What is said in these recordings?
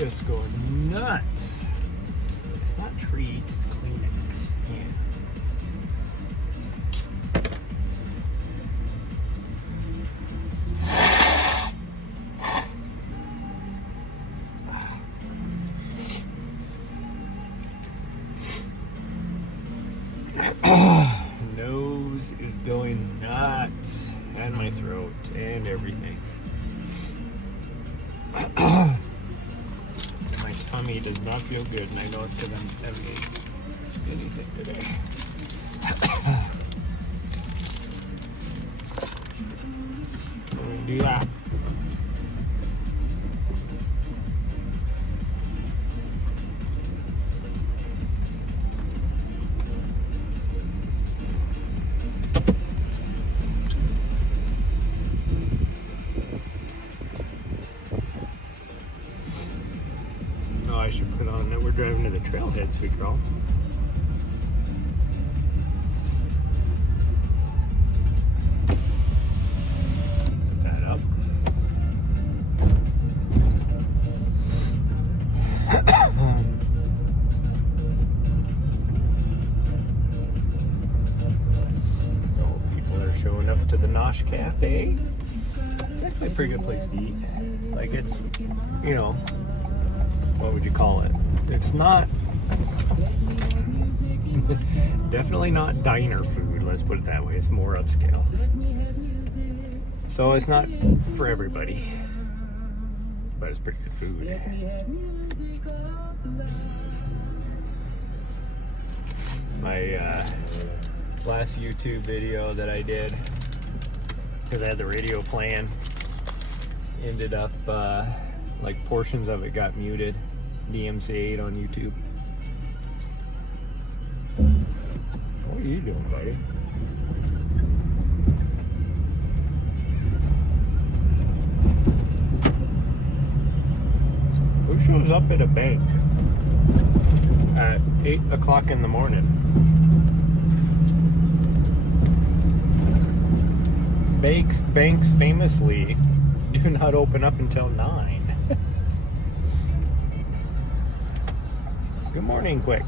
just going nuts. It's not treat, it's Kleenex. Yeah. Nose is going nuts, and my throat, and everything. My tummy does not feel good, and I know it's because I haven't eaten anything today. We're gonna do that. I should put on that we're driving to the trailhead, sweet girl. Put that up. Oh, people are showing up to the Nosh Cafe. It's actually a pretty good place to eat. Like, it's, you know, what would you call it? It's not definitely not diner food, let's put it that way. It's more upscale. So it's not for everybody, but it's pretty good food. My last YouTube video that I did, because I had the radio playing, ended up like portions of it got muted. DMCA'd on YouTube. What are you doing, buddy? Who shows up at a bank at 8 o'clock in the morning? Banks famously do not open up until 9. Good morning, quick.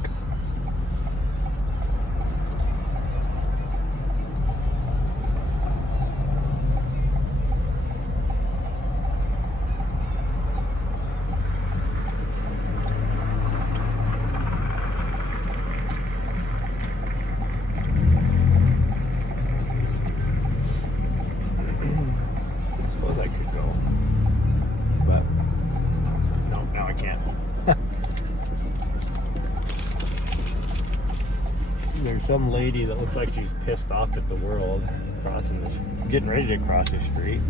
I suppose I could go, but no, now I can't. There's some lady that looks like she's pissed off at the world crossing this, getting ready to cross the street.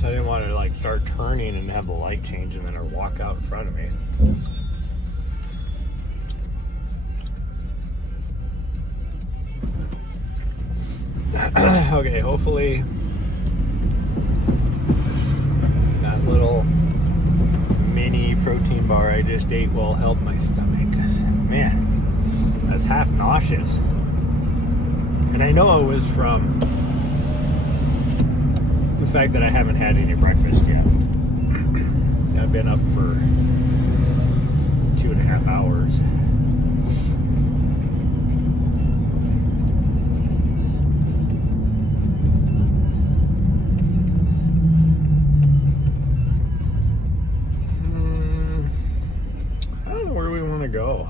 So I didn't want to like start turning and have the light change and then her walk out in front of me. Okay, hopefully that little mini protein bar I just ate will help my stomach, because man, I was half nauseous, and I know it was from the fact that I haven't had any breakfast yet. I've been up for 2.5 hours. Go.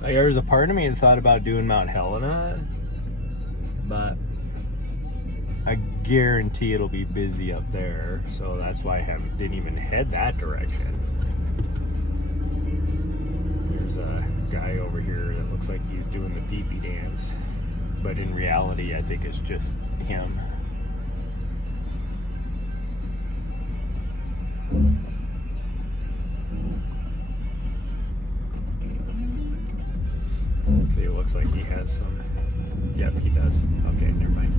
Like, there was a part of me that thought about doing Mount Helena, but I guarantee it'll be busy up there, so that's why I didn't even head that direction. There's a guy over here that looks like he's doing the pee-pee dance, but in reality I think it's just him. See, it looks like he has some. Yep, he does. Okay, never mind.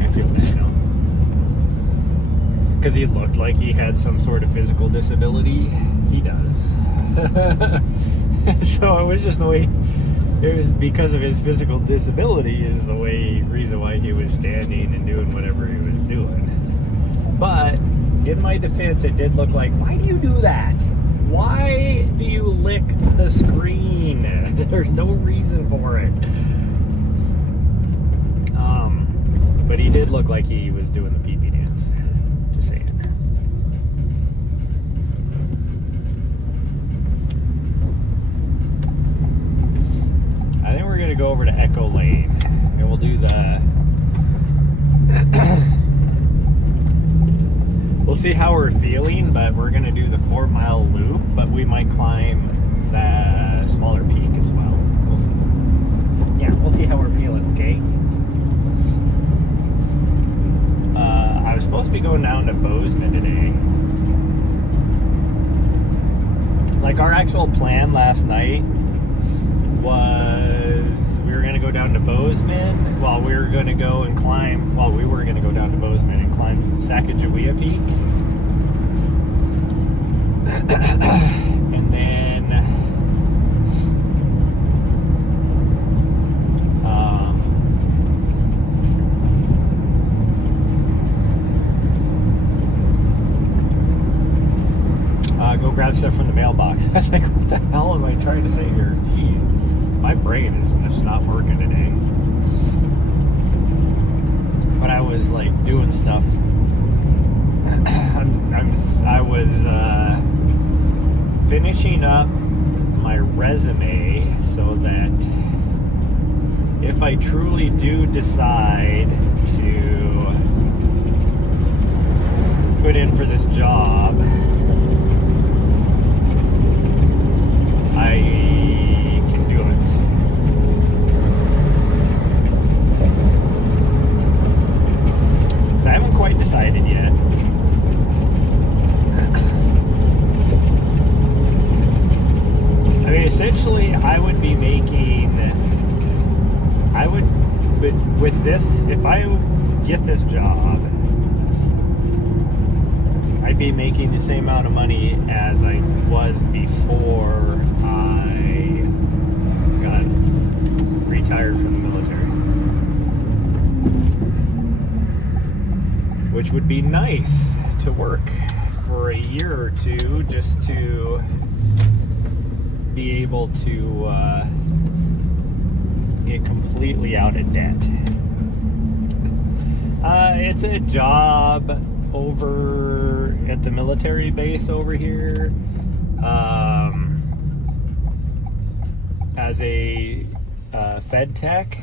I feel bad now. because he looked like he had some sort of physical disability. He does. So it was just the way, it was because of his physical disability is the reason why he was standing and doing whatever he was doing. But in my defense, it did look like, why do you do that? Why do you lick the screen? There's no reason for it. But he did look like he was doing the pee-pee dance. Just saying. I think we're going to go over to Echo Lane. And we'll do the... We'll see how we're feeling, but we're going to do the 4-mile loop. But we might climb the smaller peak as well. We'll see. Yeah, we'll see how we're feeling, okay? I was supposed to be going down to Bozeman today. Like, our actual plan last night was we were going to go down to Bozeman while we were going to go and climb, we were going to go down to Bozeman and climb Sacagawea Peak. And then go grab stuff from the mailbox. I was like, what the hell am I trying to say here? Jeez, my brain is just not working today. But I was like doing stuff. I was finishing up my resume so that if I truly do decide to put in for this job, I can do it. So I haven't quite decided yet. I mean, essentially, with this, if I get this job, I'd be making the same amount of money as I was before I got retired from the military. Which would be nice to work for a year or two just to be able to get completely out of debt. It's a job over at the military base over here as a Fed Tech,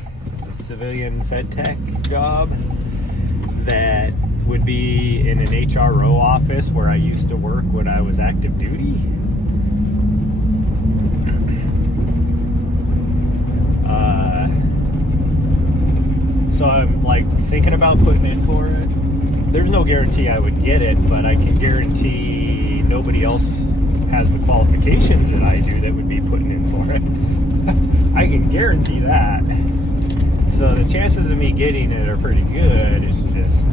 civilian Fed Tech job that would be in an HRO office where I used to work when I was active duty. So I'm like thinking about putting in for it. There's no guarantee I would get it, but I can guarantee nobody else has the qualifications that I do that would be putting in for it. I can guarantee that. So the chances of me getting it are pretty good. It's just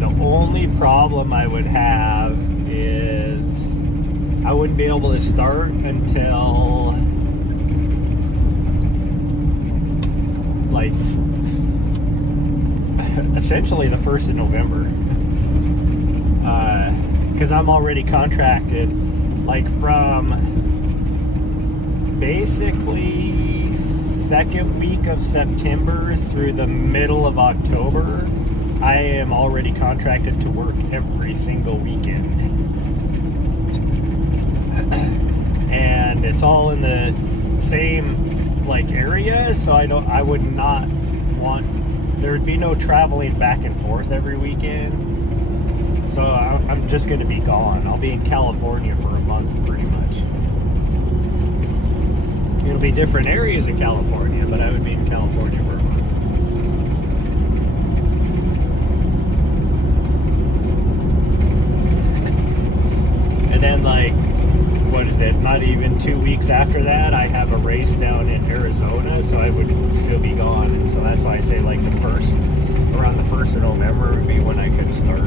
the only problem I would have is I wouldn't be able to start until like essentially the 1st of November, because I'm already contracted like from basically second week of September through the middle of October. I am already contracted to work every single weekend. And it's all in the same like area, so I would not want, there would be no traveling back and forth every weekend. So I'm just going to be gone. I'll be in California for a month pretty much. It'll be different areas of California, but I would be in California for a month. And then like, what is it, not even 2 weeks after that, I have a race down in Arizona, so I would still be around the 1st of November would be when I could start.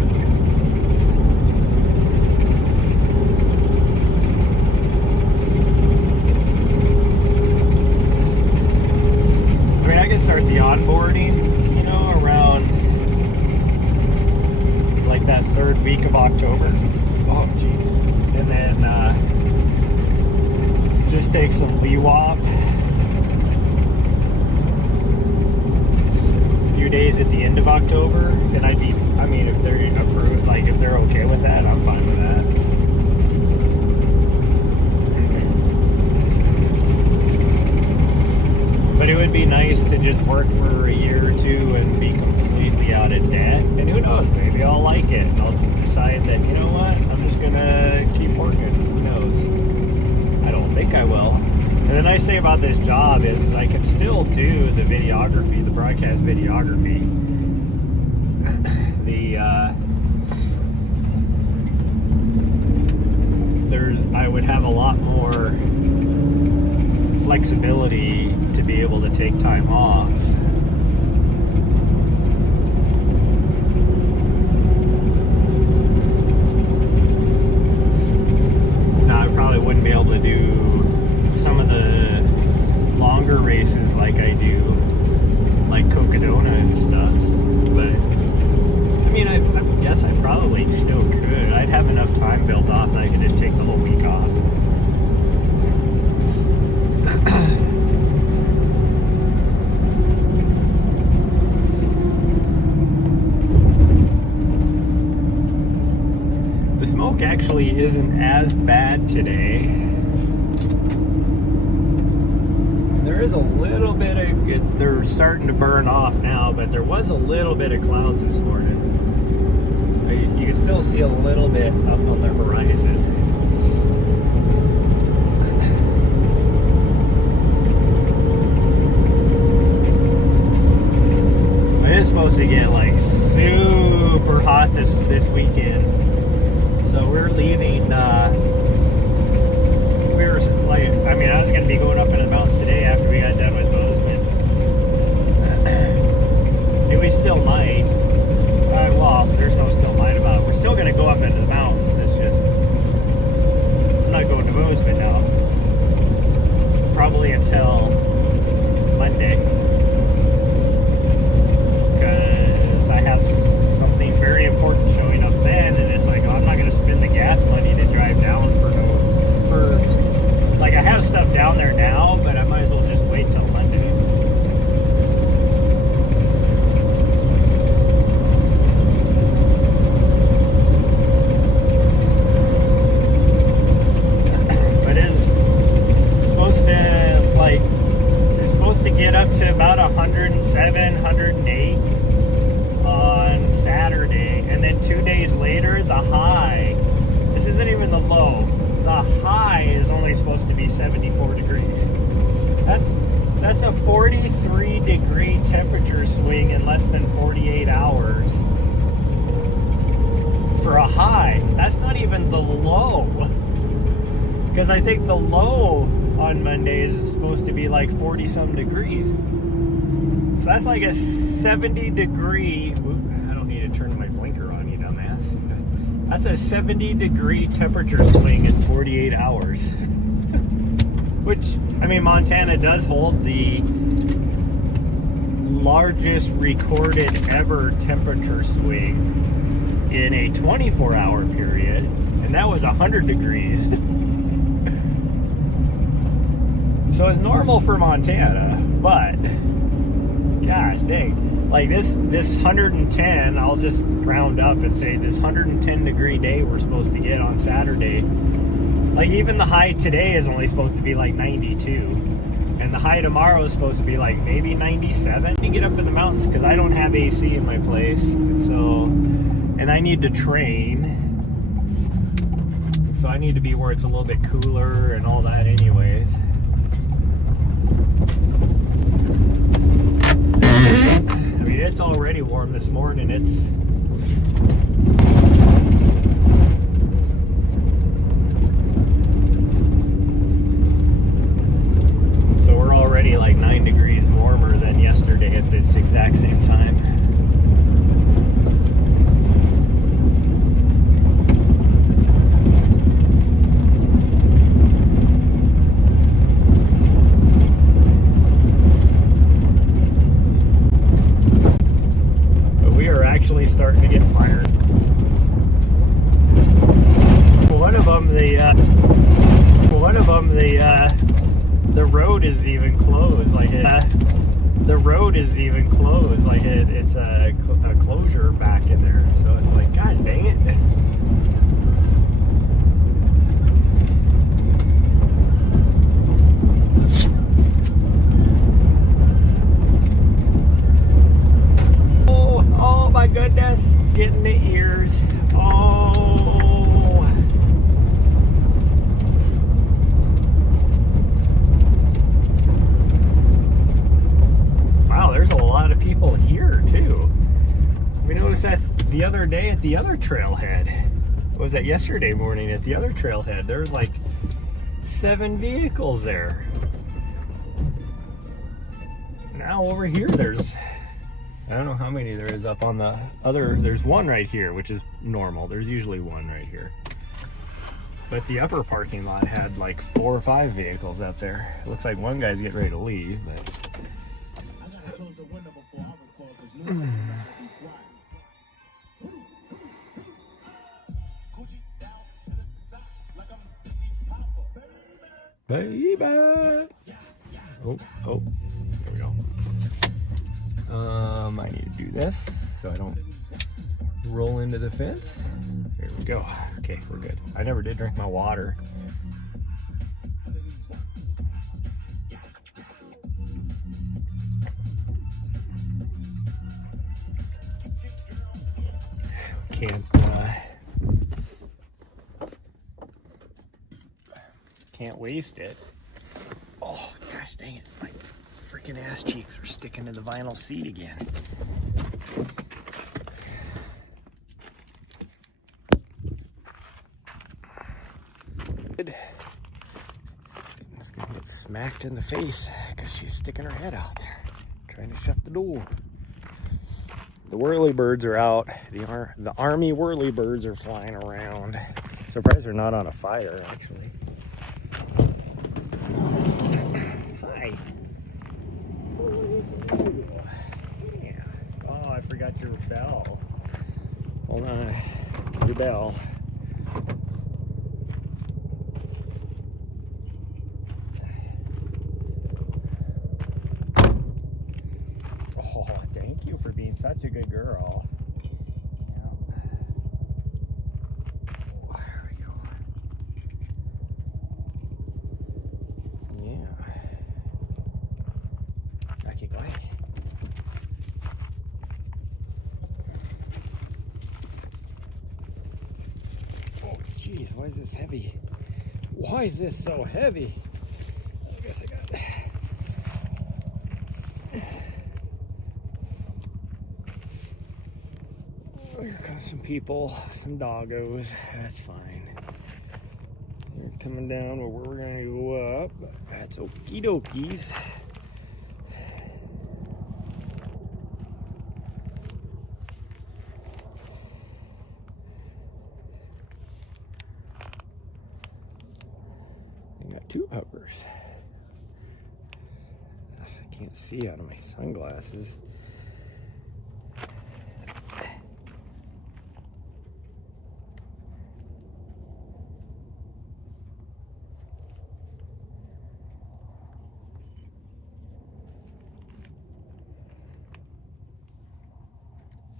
I mean, I could start the onboarding, you know, around like that 3rd week of October. Oh, jeez. And then just take some LEWOP. A few days at the end of October, and I mean, if they're approved, like if they're okay with that, I'm fine with that. But it would be nice to just work for a year or two and be completely out of debt. And who knows, maybe I'll like it. And I'll decide that, you know what, I'm just gonna keep working. Who knows? I don't think I will. And the nice thing about this job is I can still do the videography, the broadcast videography. I would have a lot more flexibility to be able to take time off. Now, I probably wouldn't be able to do some of the longer races like I do, like Cocodona and stuff, but I mean, I guess I probably still could. I'd have enough time built off that I could just take the whole week off. The smoke actually isn't as bad today. There is a little bit of, they're starting to burn off now, but there was a little bit of clouds this morning. You can still see a little bit up on the horizon. It is supposed to get like super hot this weekend. So we're leaving, I was going to be going up in the mountains today after we got done with Bozeman. And we still might. Well, there's no still might about it. We're still going to go up into the mountains. It's just, I'm not going to Bozeman now. Probably until Monday. Because I have something very important showing up then, and it's like, oh, I'm not going to spend the gas money to drive down like, I have stuff down there now, but I might as well just wait till Monday. But it's supposed to get up to about 107, 108 on Saturday, and then 2 days later, the high, this isn't even the low, the high is only supposed to be 74 degrees. That's a 43 degree temperature swing in less than 48 hours. For a high, that's not even the low. Because I think the low on Monday is supposed to be like 40 some degrees. So that's like a 70 degree, I don't need to turn my blinker on, you dumbass. That's a 70 degree temperature swing in 48 hours. Which, I mean, Montana does hold the largest recorded ever temperature swing in a 24-hour period, and that was 100 degrees. So it's normal for Montana, but gosh dang, like this 110, I'll just round up and say this 110 degree day we're supposed to get on Saturday. Like, even the high today is only supposed to be like 92, and the high tomorrow is supposed to be like maybe 97. To get up in the mountains because I don't have AC in my place, so, and I need to train, so I need to be where it's a little bit cooler and all that anyways. I mean, it's already warm this morning. So we're already like 9 degrees warmer than yesterday at this exact same time. road is even closed. Like the road is even closed. Like it's a closure back in there. So it's like, God dang it. Oh my goodness, getting the ears. Oh. Wow, there's a lot of people here too. We noticed that the other day at the other trailhead. What was that, yesterday morning at the other trailhead? There was like 7 vehicles there. Now over here there's, I don't know how many there is up on the other. There's one right here, which is normal. There's usually one right here. But the upper parking lot had like 4 or 5 vehicles up there. It looks like one guy's getting ready to leave, but. Baby! Oh, there we go. I need to do this so I don't roll into the fence. There we go. Okay, we're good. I never did drink my water. Can't waste it. Oh, gosh dang it. My freaking ass cheeks are sticking to the vinyl seat again. It's gonna get smacked in the face because she's sticking her head out there, trying to shut the door. The whirly birds are out. The army whirly birds are flying around. Surprised they're not on a fire, actually. Hi. Yeah. Oh, I forgot your bell. Hold on. Your bell. Oh, thank you for being such a good girl. Jeez, why is this heavy? Why is this so heavy? I guess I got it. Oh, here comes some people, some doggos. That's fine. They're coming down where we're going to go up. That's okie dokies. Two puppers. I can't see out of my sunglasses.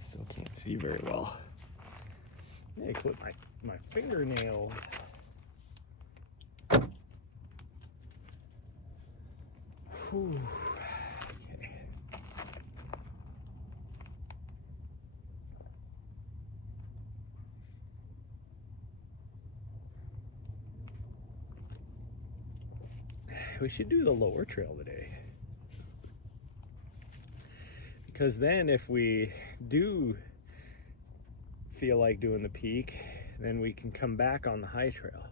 Still can't see very well. I clip my fingernails. Whew. Okay. We should do the lower trail today. Because then if we do feel like doing the peak, then we can come back on the high trail.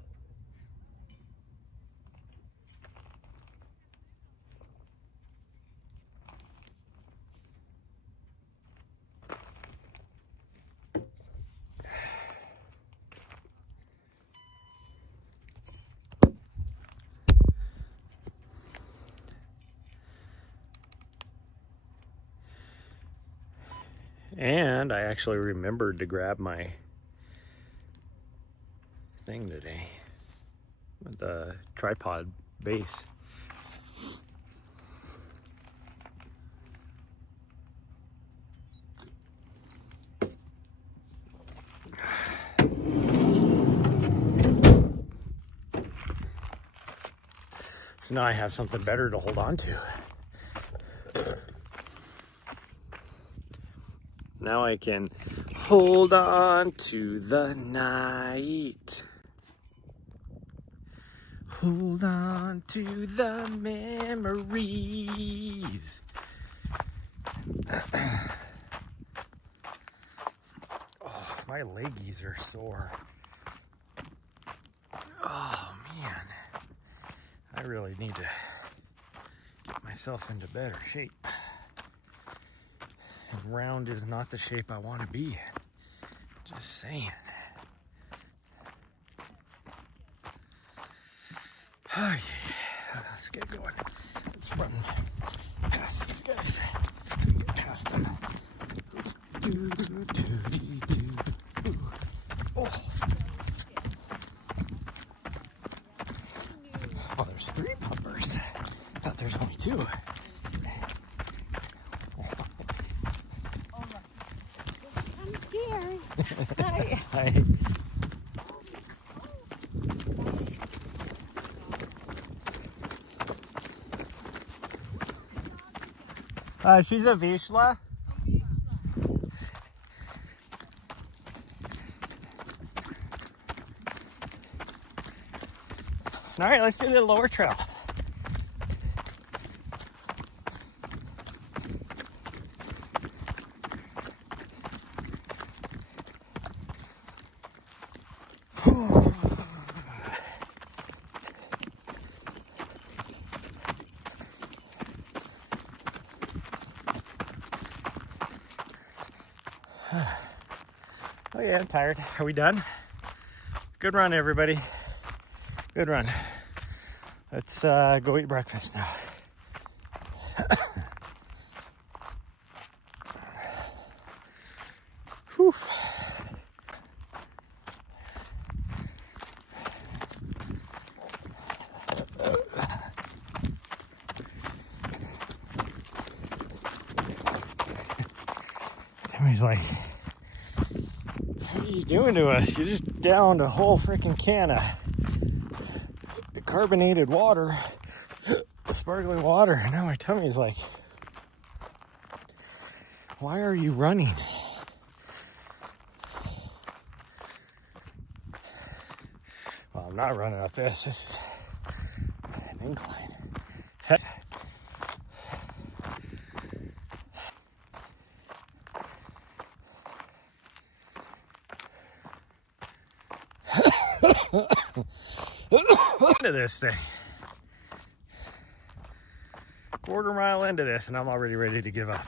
And I actually remembered to grab my thing today with the tripod base. So now I have something better to hold on to. Now I can hold on to the night. Hold on to the memories. Oh, my leggies are sore. Oh man, I really need to get myself into better shape. And round is not the shape I want to be in. Just saying. Oh yeah, let's get going. Let's run past these guys so we get past them. Oh. Oh, there's 3 puppers. I thought there's only 2. I'm scared. Hi. Hi. She's a Vizsla. All right, let's do the lower trail. Oh yeah, I'm tired. Are we done? Good run, everybody. Good run. Let's go eat breakfast now. Whew. Timmy's like, what are you doing to us? You just downed a whole freaking can of carbonated water, sparkling water. And now my tummy's like, why are you running? Well, I'm not running up this. This is an incline. Into this thing. Quarter mile into this and I'm already ready to give up.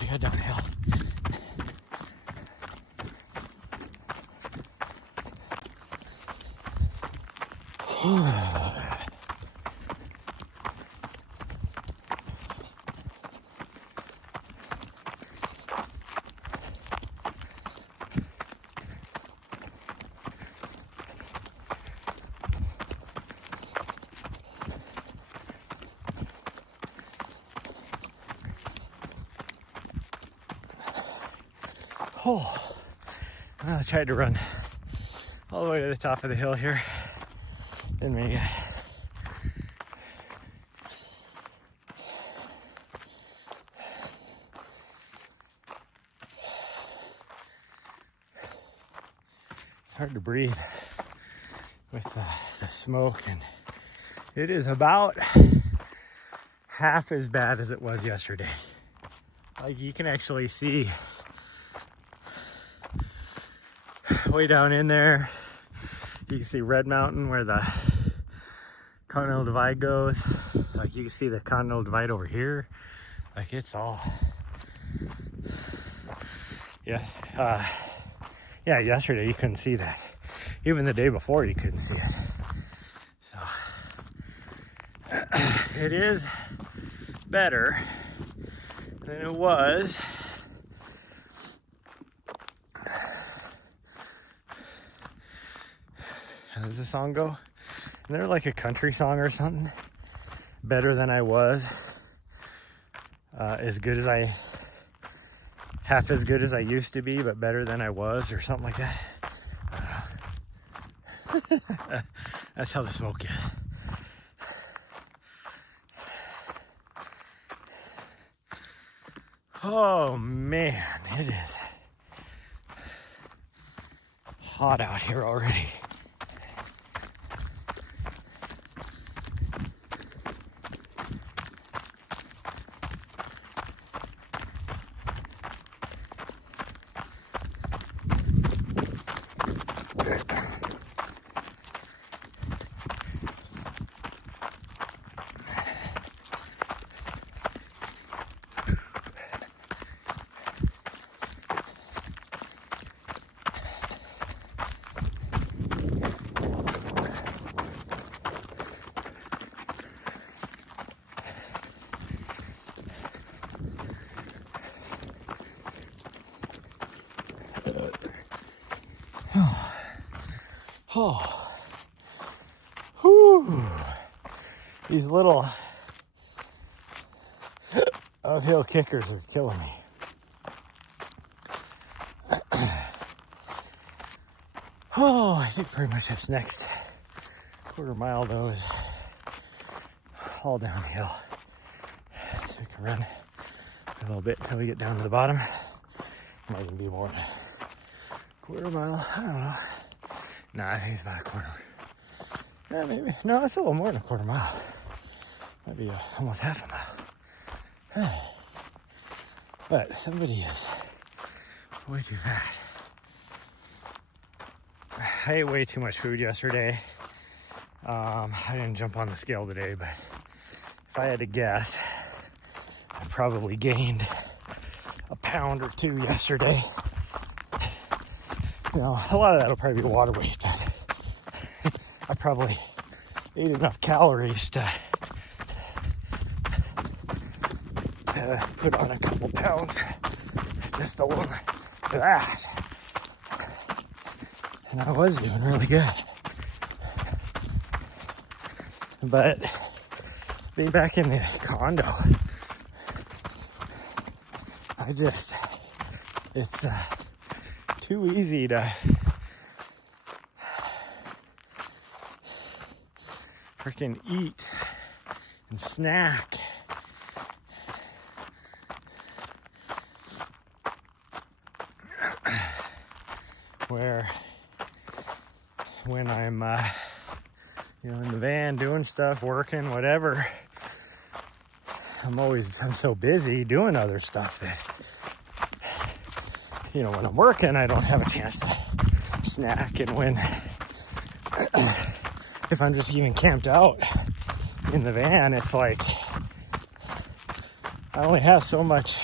We got downhill. Oh, well, I tried to run all the way to the top of the hill here. Didn't make it. It's hard to breathe with the smoke, and it is about half as bad as it was yesterday. Like, you can actually see way down in there. You can see Red Mountain where the Continental Divide goes. Like, you can see the Continental Divide over here. Like, it's all, yes, yeah, yesterday you couldn't see that. Even the day before you couldn't see it. So it is better than it was. How does the song go? Isn't there like a country song or something? Better than I was. As good as I half as good as I used to be, but better than I was, or something like that. I don't know. That's how the smoke is. Oh man, it is hot out here already. Oh, whew. These little uphill kickers are killing me. Oh, I think pretty much this next quarter mile though is all downhill. So we can run a little bit until we get down to the bottom. Might even be more than a quarter mile. I don't know. Nah, I think it's about a quarter. Yeah, maybe. No, it's a little more than a quarter mile. Might be almost half a mile. But somebody is way too fat. I ate way too much food yesterday. I didn't jump on the scale today, but if I had to guess, I probably gained a pound or 2 yesterday. You know, a lot of that will probably be water weight, but I probably ate enough calories to put on a couple pounds just alone for that. And I was doing really good. But being back in the condo, it's too easy to freaking eat and snack. Where when I'm in the van doing stuff, working, whatever, I'm so busy doing other stuff that, when I'm working, I don't have a chance to snack. And if I'm just even camped out in the van, it's like I only have so much,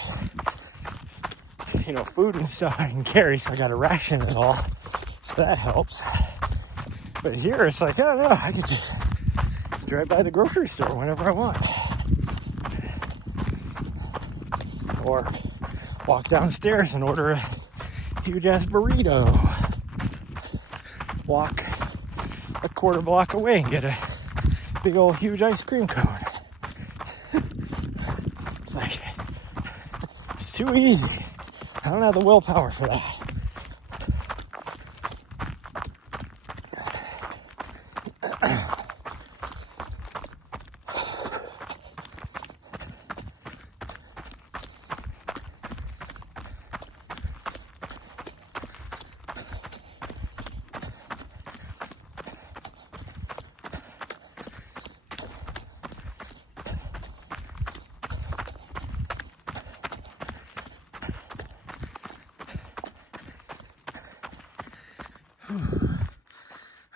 food and stuff I can carry, so I got to ration it all. So that helps. But here, it's like, I don't know, I could just drive by the grocery store whenever I want. Or walk downstairs and order a huge ass burrito. Walk a quarter block away and get a big old huge ice cream cone. It's like, it's too easy. I don't have the willpower for that.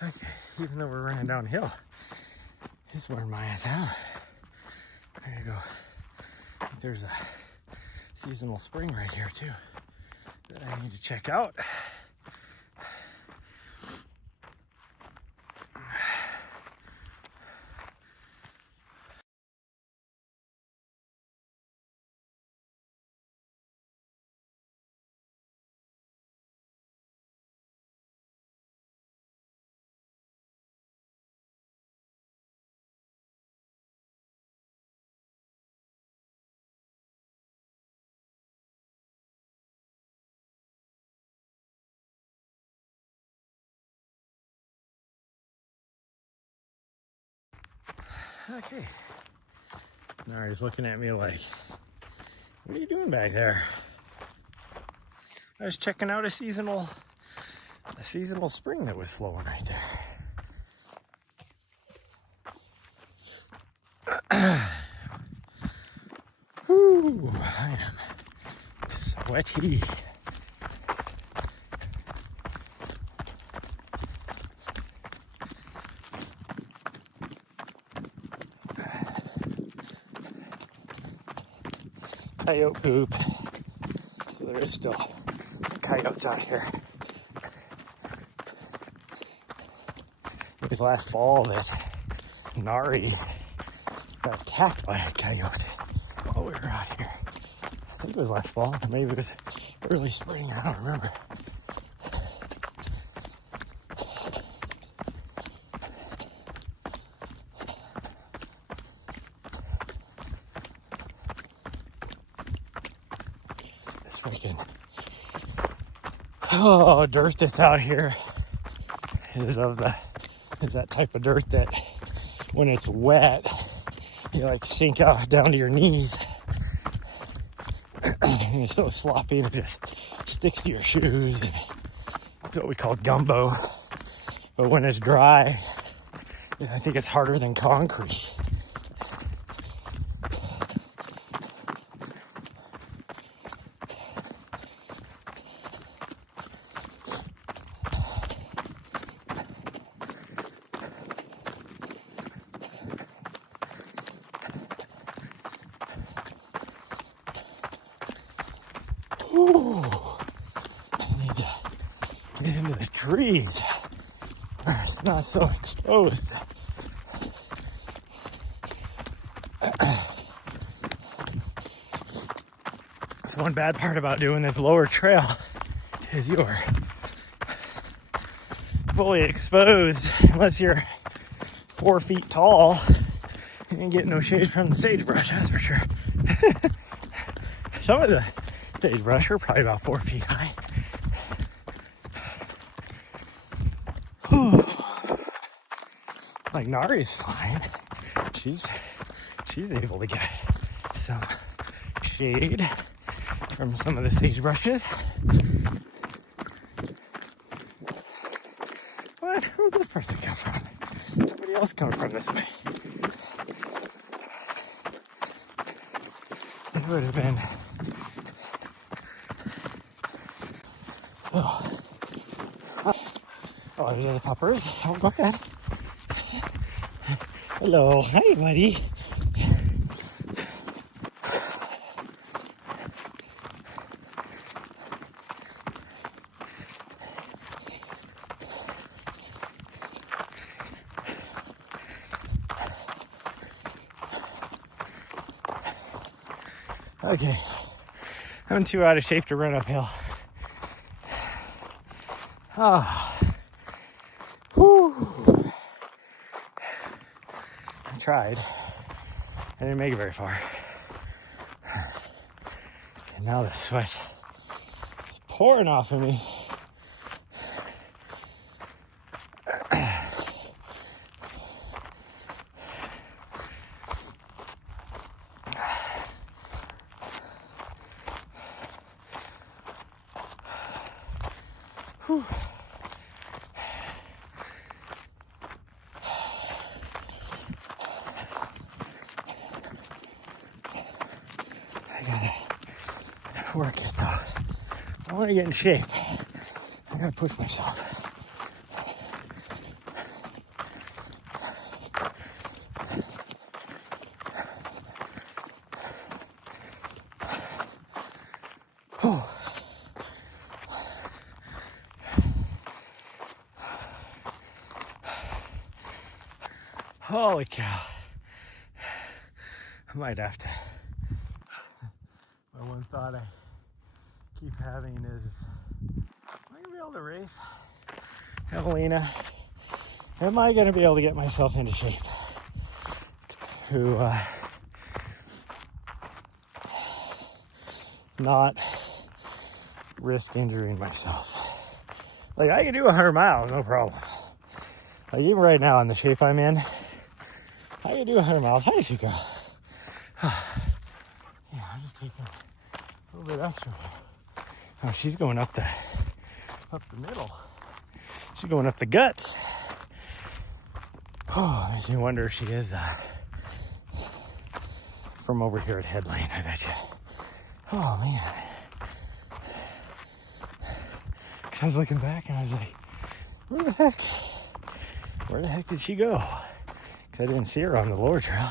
Okay, even though we're running downhill, it's wearing my ass out. There you go. I think there's a seasonal spring right here too that I need to check out. Okay. Nahri's looking at me like, what are you doing back there? I was checking out a seasonal spring that was flowing right there. Whew, I am sweaty. Coyote poop. So there is still some coyotes out here. It was last fall that Nahri got attacked by a coyote while we were out here. I think it was last fall, or maybe it was early spring, I don't remember. This freaking dirt that's out here is that type of dirt that when it's wet, you like sink out down to your knees. And it's so sloppy and it just sticks to your shoes. And it's what we call gumbo. But when it's dry, I think it's harder than concrete. Ooh, I need to get into the trees where it's not so exposed. That's one bad part about doing this lower trail is you're fully exposed unless you're 4 feet tall and you get no shade from the sagebrush, that's for sure. Some of the sagebrush are probably about 4 feet high. Whew. Like Nahri's fine. She's able to get some shade from some of the sagebrushes. What? Where'd this person come from? Somebody else coming from this way. It would have been so. Oh, these are the puppers. Oh, go ahead. Hello. Hi, buddy. Okay. I'm too out of shape to run uphill. Ah. Whew. I tried. I didn't make it very far. And now the sweat is pouring off of me. Whew. I gotta work it though. I want to get in shape. I gotta push myself. Holy cow. I might have to. My one thought I keep having is, am I going to be able to race Evelina? Am I going to be able to get myself into shape to not risk injuring myself? Like, I can do 100 miles, no problem. Like, even right now in the shape I'm in, you do 100 miles. How does you go? Yeah, I'm just taking a little bit extra. Oh, she's going up the middle. She's going up the guts. Oh, makes me wonder if she is from over here at Headlane, I bet you. Oh, man. Because I was looking back and I was like, where the heck did she go? Because I didn't see her on the lower trail.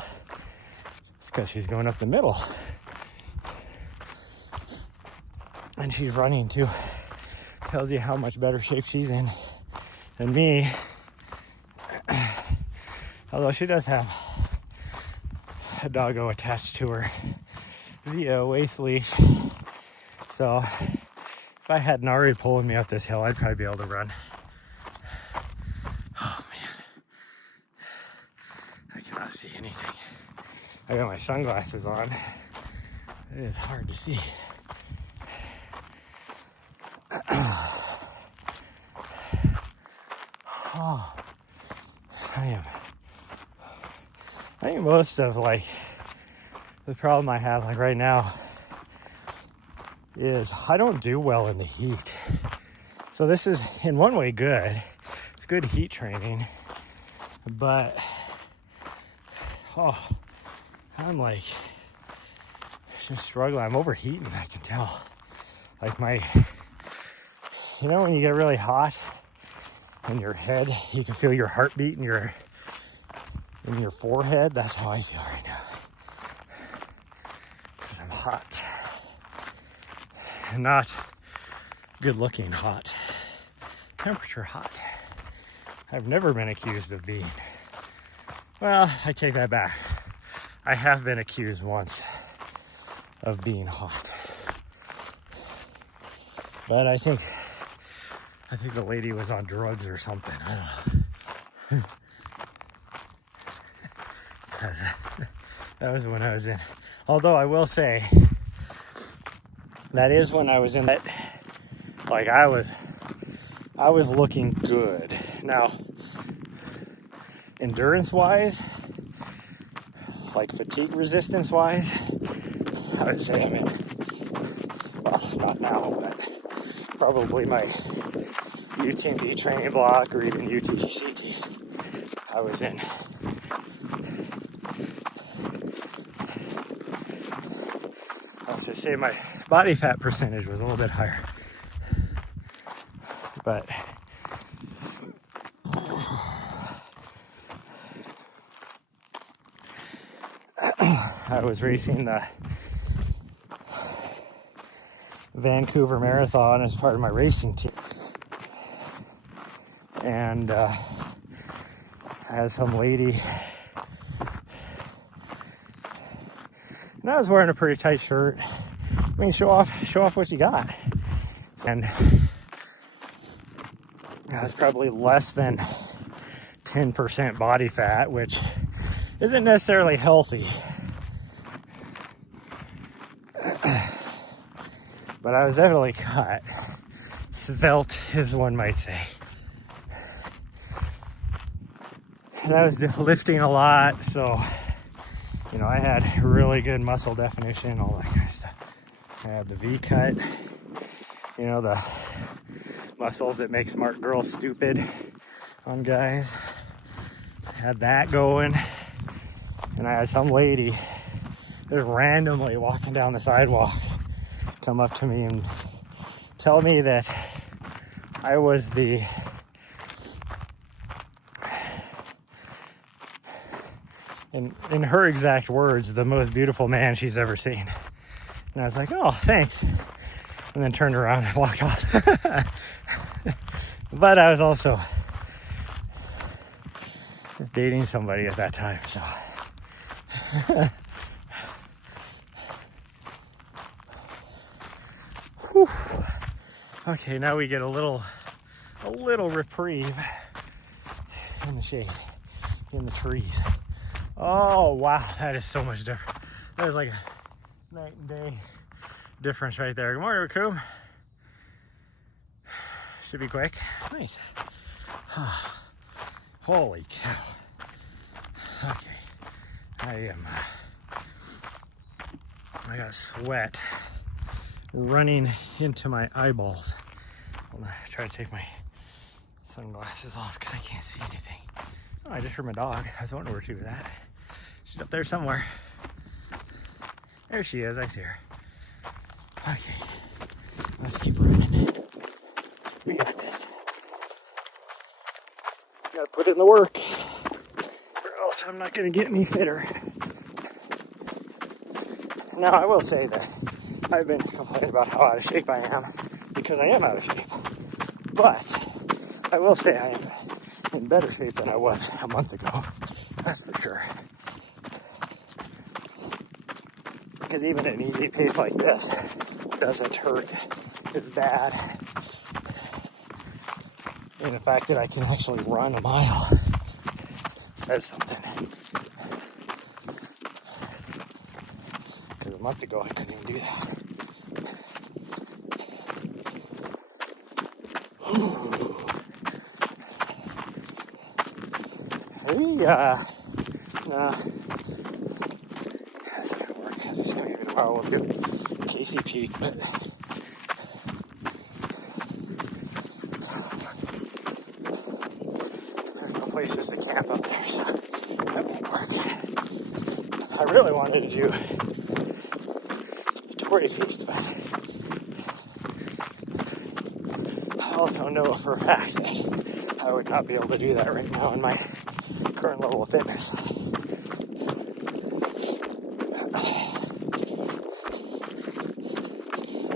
It's because she's going up the middle. And she's running too. Tells you how much better shape she's in than me. Although she does have a doggo attached to her via a waist leash. So if I had Nahri pulling me up this hill, I'd probably be able to run. Oh man, I cannot see anything. I got my sunglasses on. It is hard to see. Oh, I think most of like the problem I have like right now is I don't do well in the heat. So this is in one way good. It's good heat training, but I'm like just struggling. I'm overheating, I can tell. Like you know when you get really hot in your head, you can feel your heartbeat in your forehead. That's how I feel right now. Because I'm hot. And not good looking hot. Temperature hot. I've never been accused of being. Well, I take that back. I have been accused once of being hot. But I think the lady was on drugs or something. I don't know. Because that was when I was in. Although I will say, that is when I was in that, like I was looking good. Now, endurance-wise, like fatigue resistance-wise, I would say I'm in, well, not now, but probably my UTMB training block or even UTCT I was in. I was just saying my body fat percentage was a little bit higher. But I was racing the Vancouver Marathon as part of my racing team. And I had some lady, and I was wearing a pretty tight shirt. I mean, show off what you got. And I was probably less than 10% body fat, which isn't necessarily healthy. But I was definitely cut. Svelte, as one might say. And I was lifting a lot, so, you know, I had really good muscle definition, all that kind of stuff. I had the V-cut, you know, the muscles that make smart girls stupid on guys. I had that going, and I had some lady just randomly walking down the sidewalk come up to me and tell me that I was in her exact words, the most beautiful man she's ever seen. And I was like, oh, thanks. And then turned around and walked off. But I was also dating somebody at that time, so. Whew. Okay, now we get a little reprieve in the shade, in the trees. Oh, wow, that is so much different. That is like a night and day difference right there. Good morning, Raccoon. Should be quick. Nice. Holy cow. Okay. I got sweat running into my eyeballs. Hold on, try to take my sunglasses off because I can't see anything. Oh, I just heard my dog. I was wondering where she was at. She's up there somewhere. There she is. I see her. Okay, let's keep running. We got this. Gotta put in the work, or else I'm not gonna get any fitter. Now, I will say that I've been complaining about how out of shape I am, because I am out of shape. But I will say I am in better shape than I was a month ago. That's for sure. Because even an easy pace like this doesn't hurt as bad. And the fact that I can actually run a mile says something. Because a month ago I couldn't even do that. Nah. That's not gonna work. I was just gonna give it a while. We'll do Casey Peak, but there's no places to camp up there, so that won't work. I really wanted to do Tory Feast, but I also know for a fact that I would not be able to do that right now in my current level of fitness.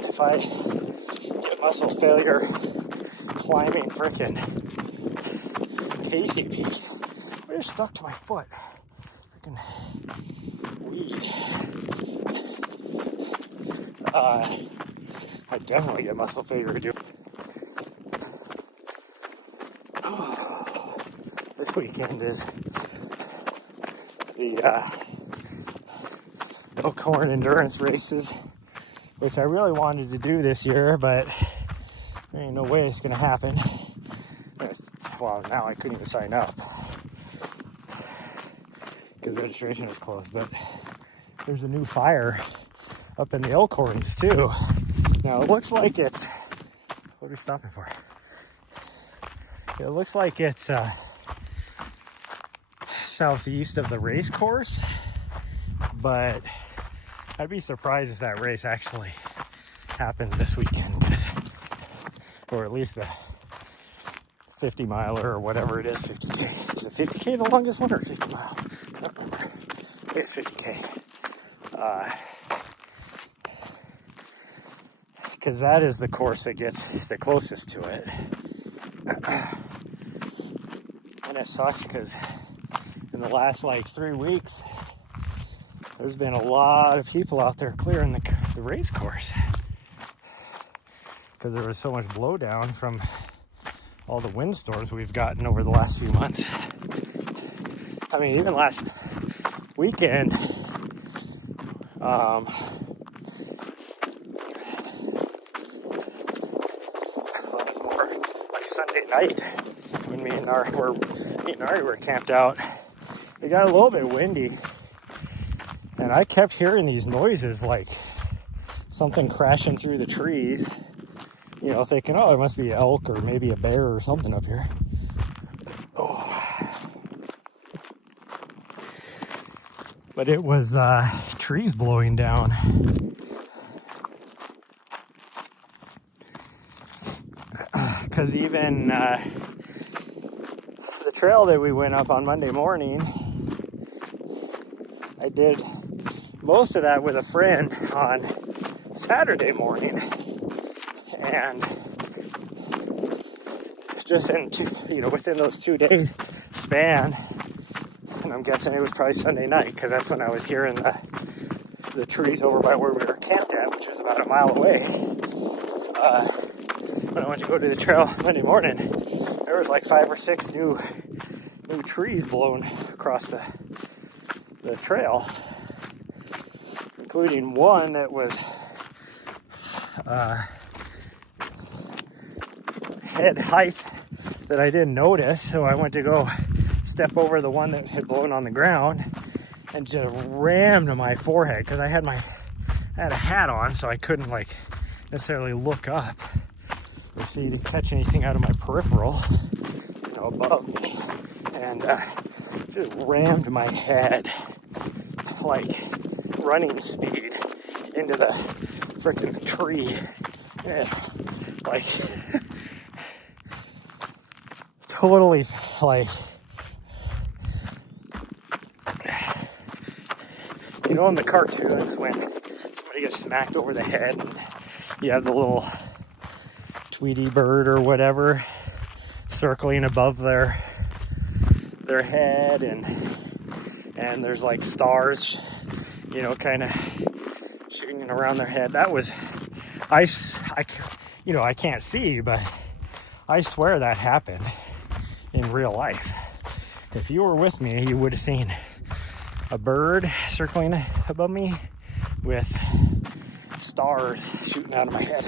If I get muscle failure climbing frickin' Casey Peak, we're stuck to my foot. Frickin' weed. I definitely get muscle failure to do. This weekend is the Elkhorn endurance races, which I really wanted to do this year, but there ain't no way it's gonna happen. Well, now I couldn't even sign up because registration is closed, but there's a new fire up in the Elkhorns too. Now it looks like it's, what are we stopping for? It looks like it's southeast of the race course, but I'd be surprised if that race actually happens this weekend, or at least the 50 miler or whatever it is, 50K. Is it 50K the longest one or 50 mile? I don't remember. I think it's 50K. Because that is the course that gets the closest to it. And it sucks because in the last like 3 weeks, there's been a lot of people out there clearing the race course because there was so much blowdown from all the windstorms we've gotten over the last few months. I mean, even last weekend, more like Sunday night when me and Nahri were camped out. It got a little bit windy, and I kept hearing these noises like something crashing through the trees, you know, thinking, oh, there must be an elk or maybe a bear or something up here. Oh. But it was trees blowing down. Because even the trail that we went up on Monday morning, I did most of that with a friend on Saturday morning, and just within those 2 days span, and I'm guessing it was probably Sunday night because that's when I was hearing the trees over by where we were camped at, which was about a mile away. When I went to go to the trail Monday morning, there was like 5 or 6 new trees blown across the trail, including one that was head height that I didn't notice. So I went to go step over the one that had blown on the ground, and just rammed my forehead because I had a hat on, so I couldn't like necessarily look up or see to catch anything out of my peripheral, above me, and just rammed my head like running speed into the freaking tree. Yeah, like totally like, in the cartoons when somebody gets smacked over the head and you have the little Tweety bird or whatever circling above their head, and there's like stars, kind of shooting around their head. That was, I can't see, but I swear that happened in real life. If you were with me, you would have seen a bird circling above me with stars shooting out of my head.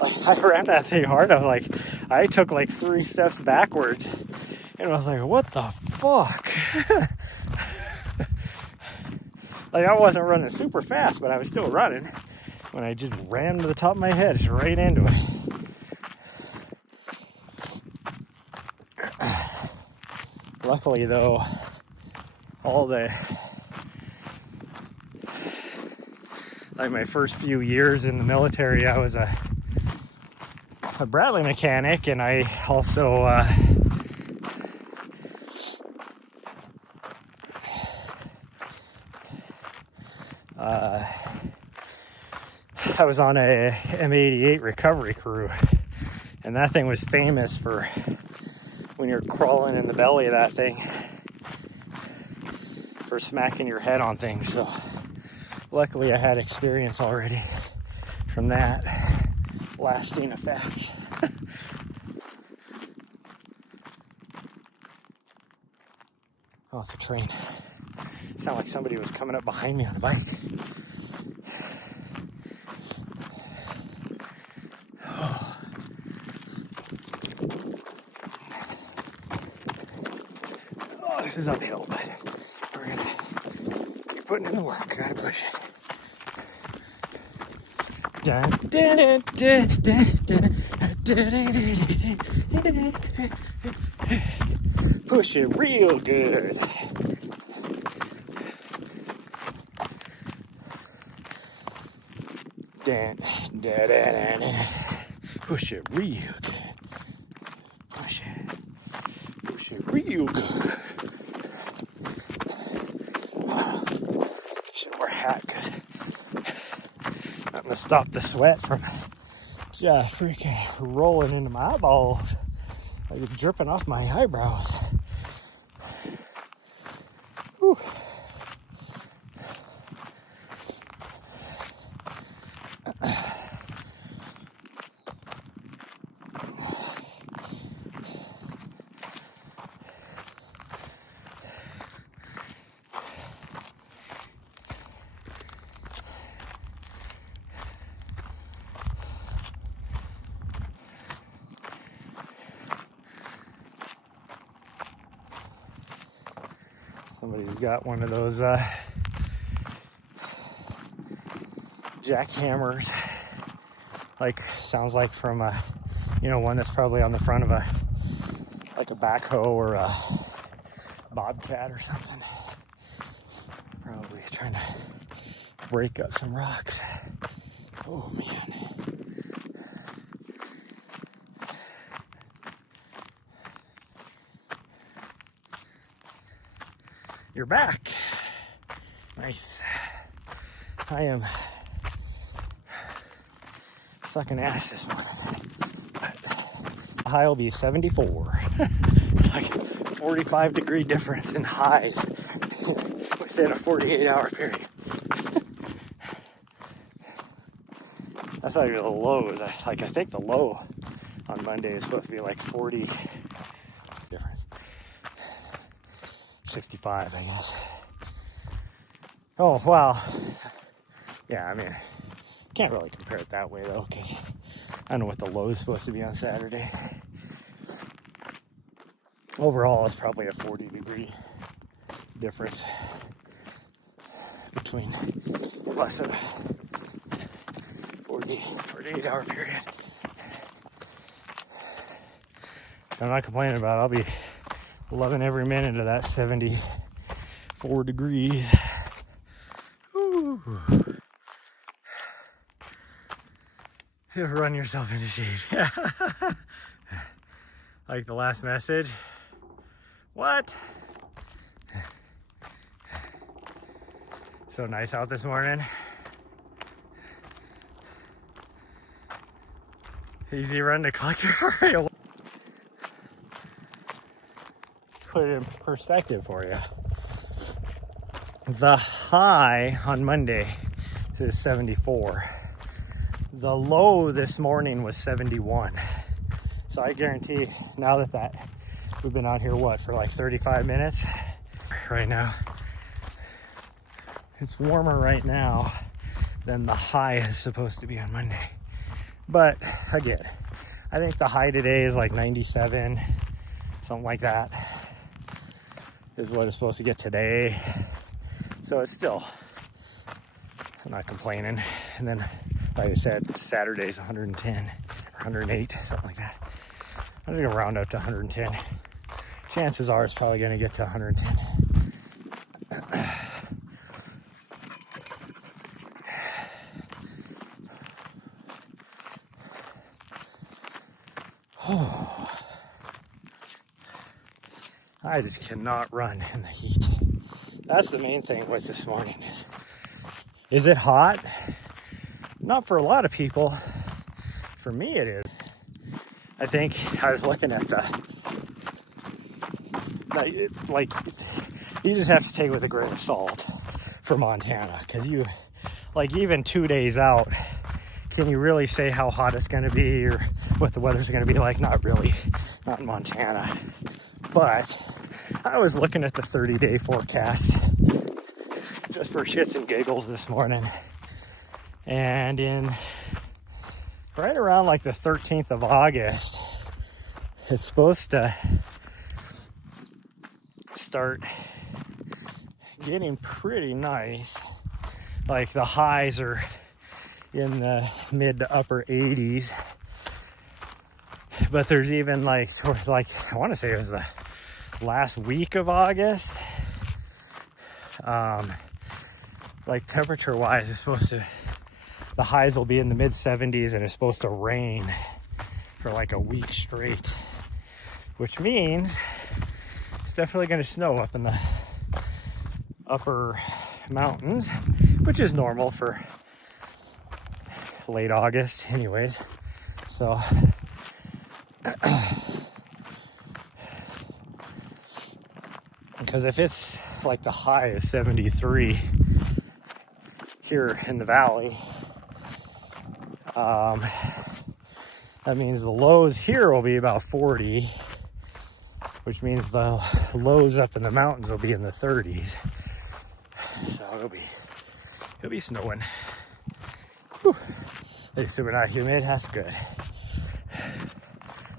I ran that thing hard. I took like 3 steps backwards, and I was like, what the fuck? Like, I wasn't running super fast, but I was still running when I just rammed to the top of my head right into it. Luckily, though, my first few years in the military, I was a Bradley mechanic, and I also I was on a M88 recovery crew, and that thing was famous for when you're crawling in the belly of that thing for smacking your head on things. So luckily I had experience already from that, lasting effects. Oh, it's a train. It sounded like somebody was coming up behind me on a bike. Oh, this is uphill, but we're gonna keep putting in the work. Gotta push it. Push it real good. Push it real good. Push it real good. Should wear a hat because I'm gonna stop the sweat from just freaking rolling into my eyeballs, like it's dripping off my eyebrows. Whew. Somebody's got one of those jackhammers, like sounds like from a, one that's probably on the front of a backhoe or a bobcat or something. Probably trying to break up some rocks. Oh man. You're back. Nice. I am sucking ass this morning. The high will be 74. Like a 45-degree difference in highs within a 48-hour period. That's not even the lows. I think the low on Monday is supposed to be like 40 difference. 65, I guess. Oh, well, yeah, I mean, can't really compare it that way, though, because I don't know what the low is supposed to be on Saturday. overall it's probably a 40-degree difference between less than a 48-hour period. So I'm not complaining about it. I'll be loving every minute of that 74 degrees. Ooh. You'll run yourself into shade. Like the last message. What? So nice out this morning. Easy run to Clucker. Put it in perspective for you. The high on Monday is 74. The low this morning was 71. So I guarantee now that we've been out here, what, for like 35 minutes right now. It's warmer right now than the high is supposed to be on Monday. But again, I think the high today is like 97, something like that is what it's supposed to get today. So it's still, I'm not complaining. And then, like I said, Saturday's 110 or 108, something like that. I'm just gonna round up to 110. Chances are it's probably gonna get to 110. Oh, I just cannot run in the heat. That's the main thing with this morning is it hot? Not for a lot of people. For me it is. I think I was looking at like you just have to take it with a grain of salt for Montana, because you, like, even 2 days out, can you really say how hot it's going to be or what the weather's going to be like? Not really, not in Montana. But I was looking at the 30-day forecast just for shits and giggles this morning, and in right around like the 13th of August, it's supposed to start getting pretty nice. Like the highs are in the mid to upper 80s, but there's even like I want to say it was the last week of August, like temperature wise, it's supposed to, the highs will be in the mid 70s, and it's supposed to rain for like a week straight, which means it's definitely going to snow up in the upper mountains, which is normal for late August anyways. So because if it's like the high is 73 here in the valley, that means the lows here will be about 40, which means the lows up in the mountains will be in the 30s. So it'll be snowing. Whew. It's super not humid. That's good.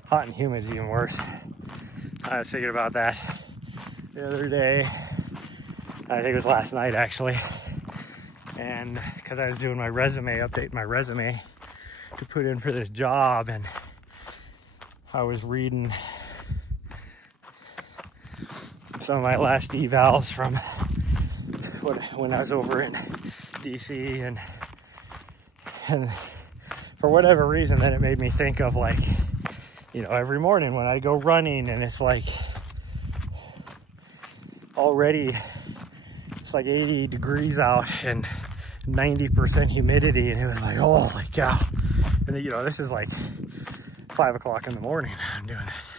Hot and humid is even worse. I was thinking about that the other day. I think it was last night actually. And because I was doing my resume, updating my resume to put in for this job, and I was reading some of my last evals from when I was over in DC, and for whatever reason, then it made me think of, like, you know, every morning when I go running and it's like already it's like 80 degrees out and 90% humidity, and it was like, holy cow. And then, you know, this is like 5 o'clock in the morning I'm doing this.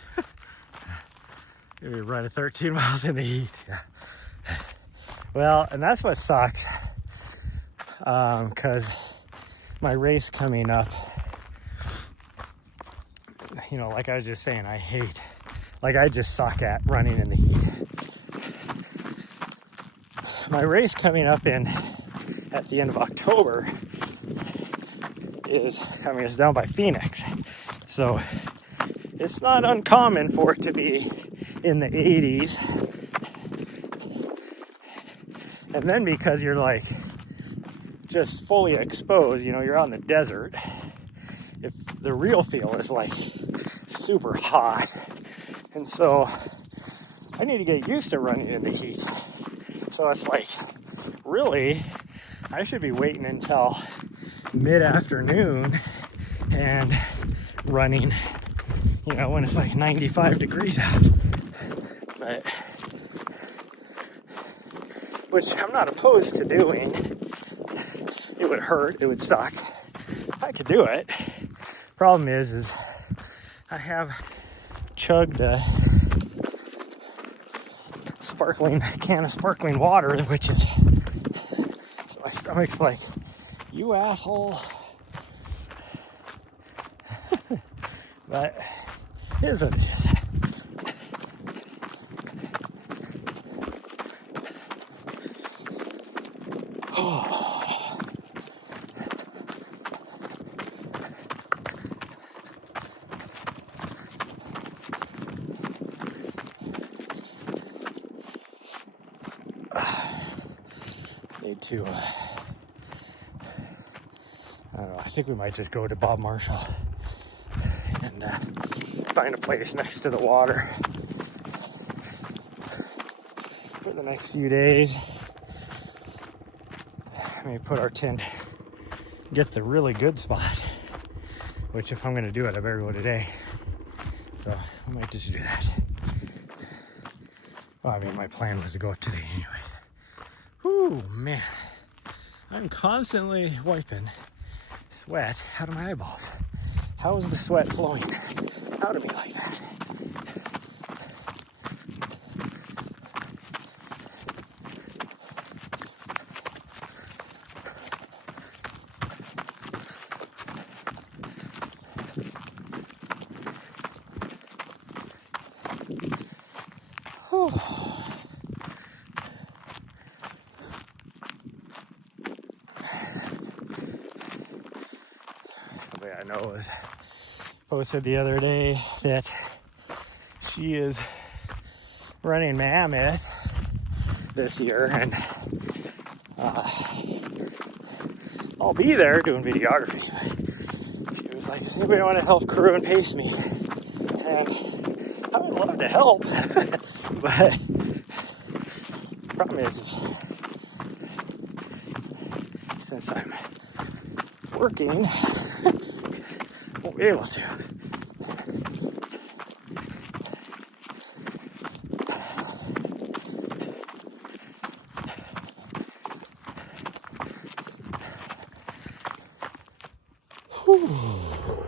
Maybe running 13 miles in the heat. Yeah. Well, and that's what sucks, because my race coming up, you know, like I was just saying, I just suck at running in the heat. My race coming up at the end of October it's down by Phoenix. So it's not uncommon for it to be in the 80s. And then because you're like just fully exposed, you know, you're on the desert, if the real feel is like super hot. And so I need to get used to running in the heat. So it's like, really, I should be waiting until mid-afternoon and running, you know, when it's like 95 degrees out. But, which I'm not opposed to doing. It would hurt, it would suck. I could do it. Problem is I have chugged a can of sparkling water, which is, so my stomach's like, you asshole. But it is what it is. Need to, I don't know, I think we might just go to Bob Marshall and find a place next to the water for the next few days. Maybe put our tent, get the really good spot, which if I'm going to do it, I better go today. So I might just do that. Well, I mean, my plan was to go up today anyways. Whew, man. I'm constantly wiping sweat out of my eyeballs. How is the sweat flowing out of me like that? Whew. Somebody I know was posted the other day that she is running Mammoth this year, and I'll be there doing videography. But she was like, does anybody want to help crew and pace me? And I would love to help, but the problem is since I'm working, won't be able to. Whew.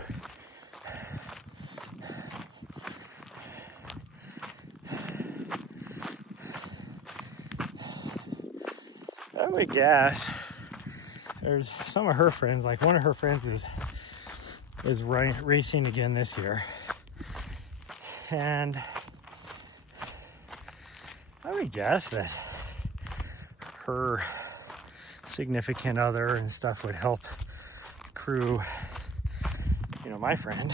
I would guess there's some of her friends, like one of her friends is racing again this year, and I would guess that her significant other and stuff would help crew, you know, my friend.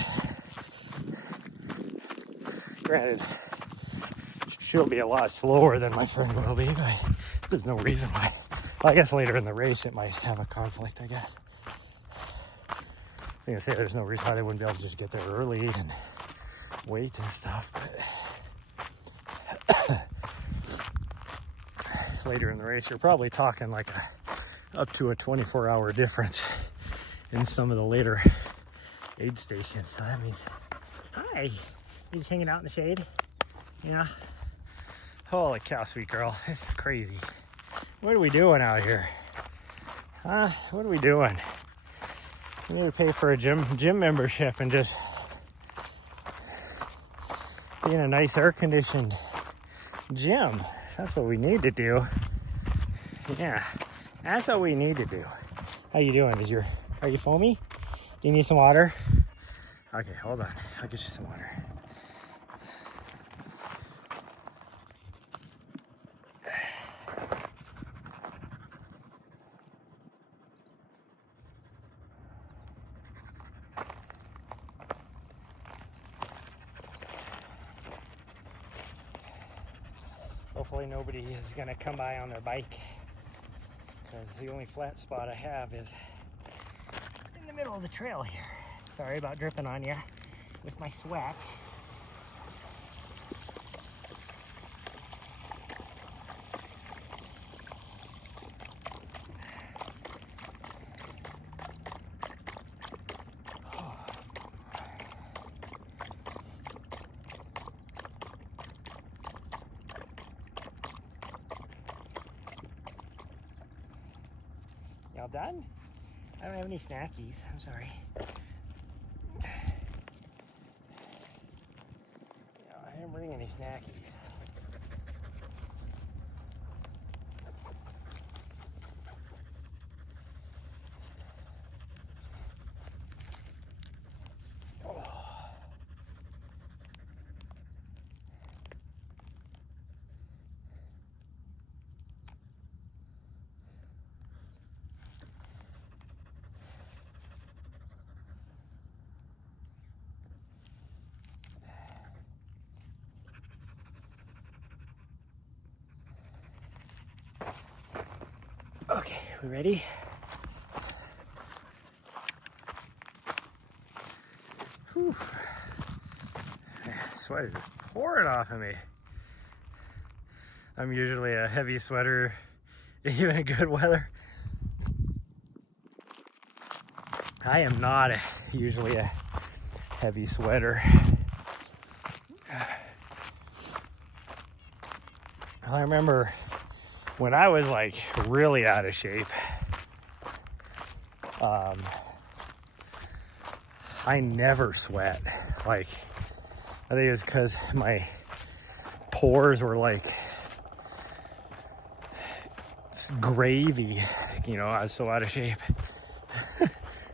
Granted, she'll be a lot slower than my friend will be, but there's no reason why. Well, I guess later in the race it might have a conflict, I guess. I was gonna say there's no reason why they wouldn't be able to just get there early and wait and stuff, but later in the race you're probably talking like up to a 24-hour difference in some of the later aid stations. So that means, hi, you just hanging out in the shade? Yeah. Holy cow, sweet girl, this is crazy. What are we doing out here? Huh? What are we doing? We need to pay for a gym membership and just be in a nice air-conditioned gym. That's what we need to do. Yeah, that's what we need to do. How you doing? Are you foamy? Do you need some water? Okay, hold on. I'll get you some water. hopefully nobody is gonna come by on their bike, because the only flat spot I have is in the middle of the trail here. Sorry about dripping on you with my sweat. Y'all done? I don't have any snackies. I'm sorry. No, I didn't bring any snackies. Okay, we ready? Whew. Sweat is just pouring off of me. I'm usually a heavy sweater, even in good weather. I am not usually a heavy sweater. I remember when I was like really out of shape, I never sweat. Like, I think it was because my pores were like gravy, you know, I was so out of shape.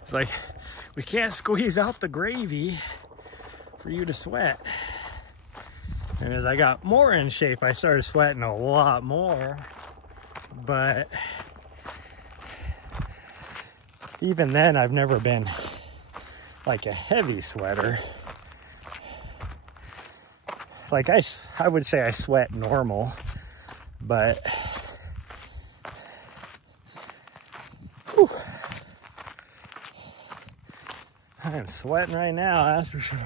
It's like, we can't squeeze out the gravy for you to sweat. And as I got more in shape, I started sweating a lot more. But even then, I've never been like a heavy sweater. Like I would say I sweat normal, but whew, I am sweating right now, that's for sure.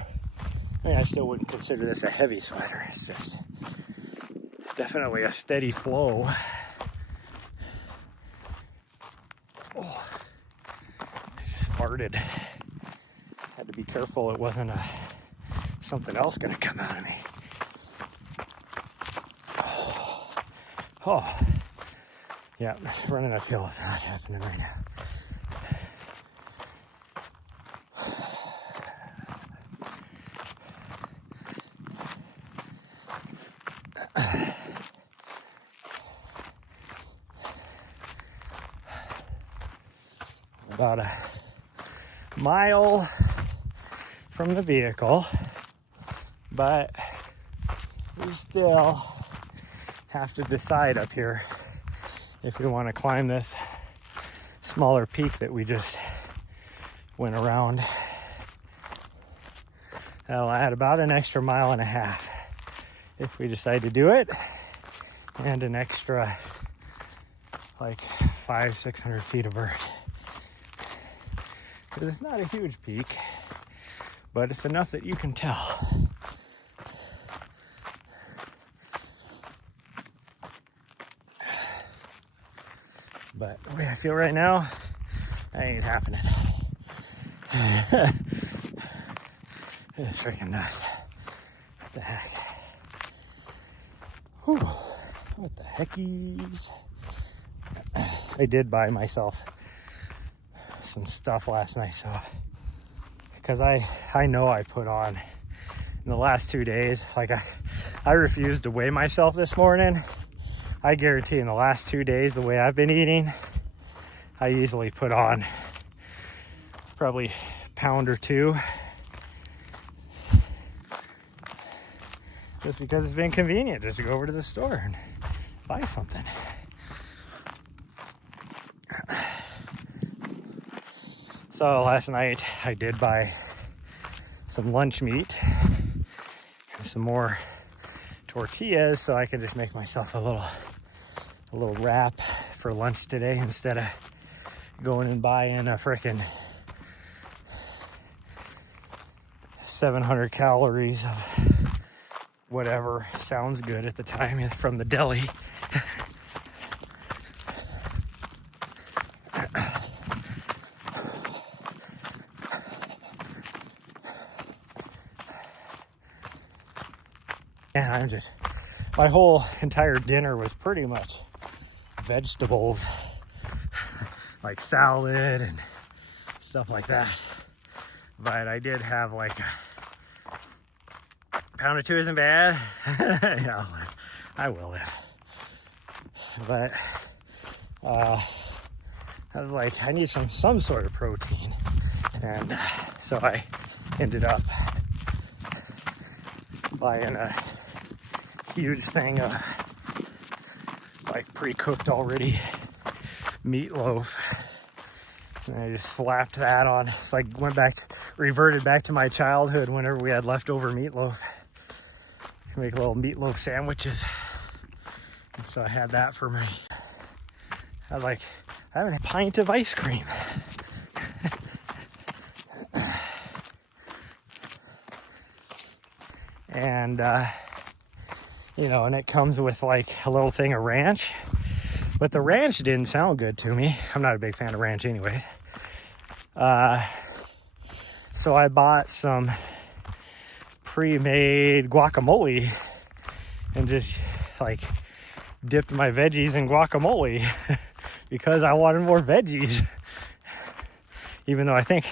I mean, I still wouldn't consider this a heavy sweater. It's just definitely a steady flow. Oh, I just farted. Had to be careful it wasn't something else gonna come out of me. Oh, yeah, running uphill is not happening right now. About a mile from the vehicle, but we still have to decide up here if we want to climb this smaller peak that we just went around. That'll add about an extra 1.5 miles if we decide to do it, and an extra like 500-600 feet of vert. Because it's not a huge peak, but it's enough that you can tell. But the way I feel right now, that ain't happening. It's freaking nuts. What the heck? Whew. What the heckies? I did buy myself some stuff last night, so because I know I put on in the last 2 days, like I refused to weigh myself this morning. I guarantee in the last 2 days, the way I've been eating, I easily put on probably a pound or 2, just because it's been convenient just to go over to the store and buy something. So last night I did buy some lunch meat and some more tortillas so I can just make myself a little wrap for lunch today instead of going and buying a frickin' 700 calories of whatever sounds good at the time from the deli. And my whole entire dinner was pretty much vegetables, like salad and stuff like that. But I did have like a pound or two isn't bad. Yeah, I will live. But I was like, I need some sort of protein. And so I ended up buying a huge thing of like pre-cooked already meatloaf. And I just slapped that on. It's like reverted back to my childhood whenever we had leftover meatloaf. Make little meatloaf sandwiches. And so I had that for having a pint of ice cream. And, and it comes with like a little thing of ranch. But the ranch didn't sound good to me. I'm not a big fan of ranch anyways. So I bought some pre-made guacamole and just like dipped my veggies in guacamole because I wanted more veggies. Even though I think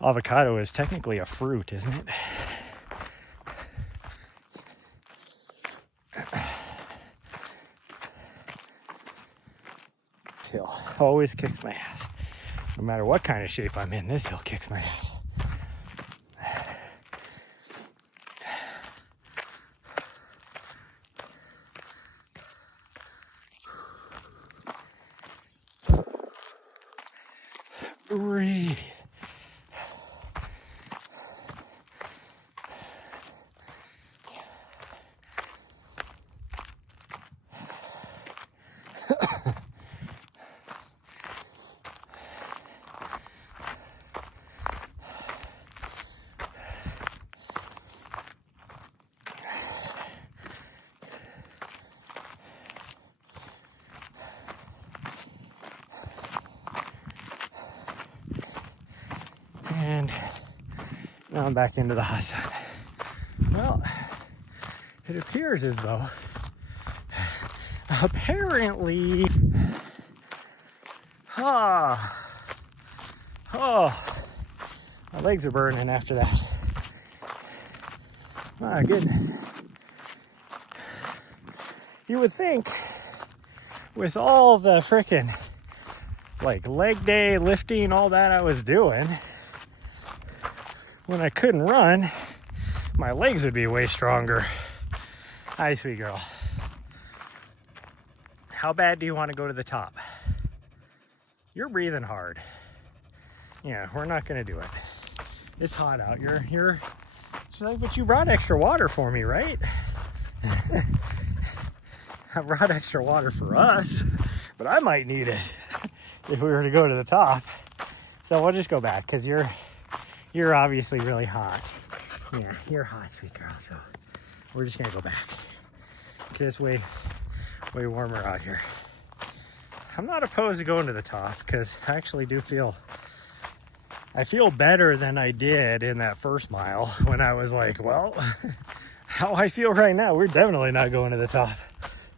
avocado is technically a fruit, isn't it? This hill always kicks my ass. No matter what kind of shape I'm in, this hill kicks my ass. Breathe. And now I'm back into the hot sun. Well, it appears as though apparently my legs are burning after that. My goodness. You would think with all the frickin' like leg day lifting, all that I was doing, when I couldn't run, my legs would be way stronger. Hi, sweet girl. How bad do you want to go to the top? You're breathing hard. Yeah, we're not gonna do it. It's hot out. She's like, but you brought extra water for me, right? I brought extra water for us, but I might need it if we were to go to the top. So we'll just go back because you're obviously really hot. Yeah, you're hot, sweet girl. So we're just gonna go back. It's way warmer out here. I'm not opposed to going to the top because I actually I feel better than I did in that first mile when I was like, well, how I feel right now, we're definitely not going to the top.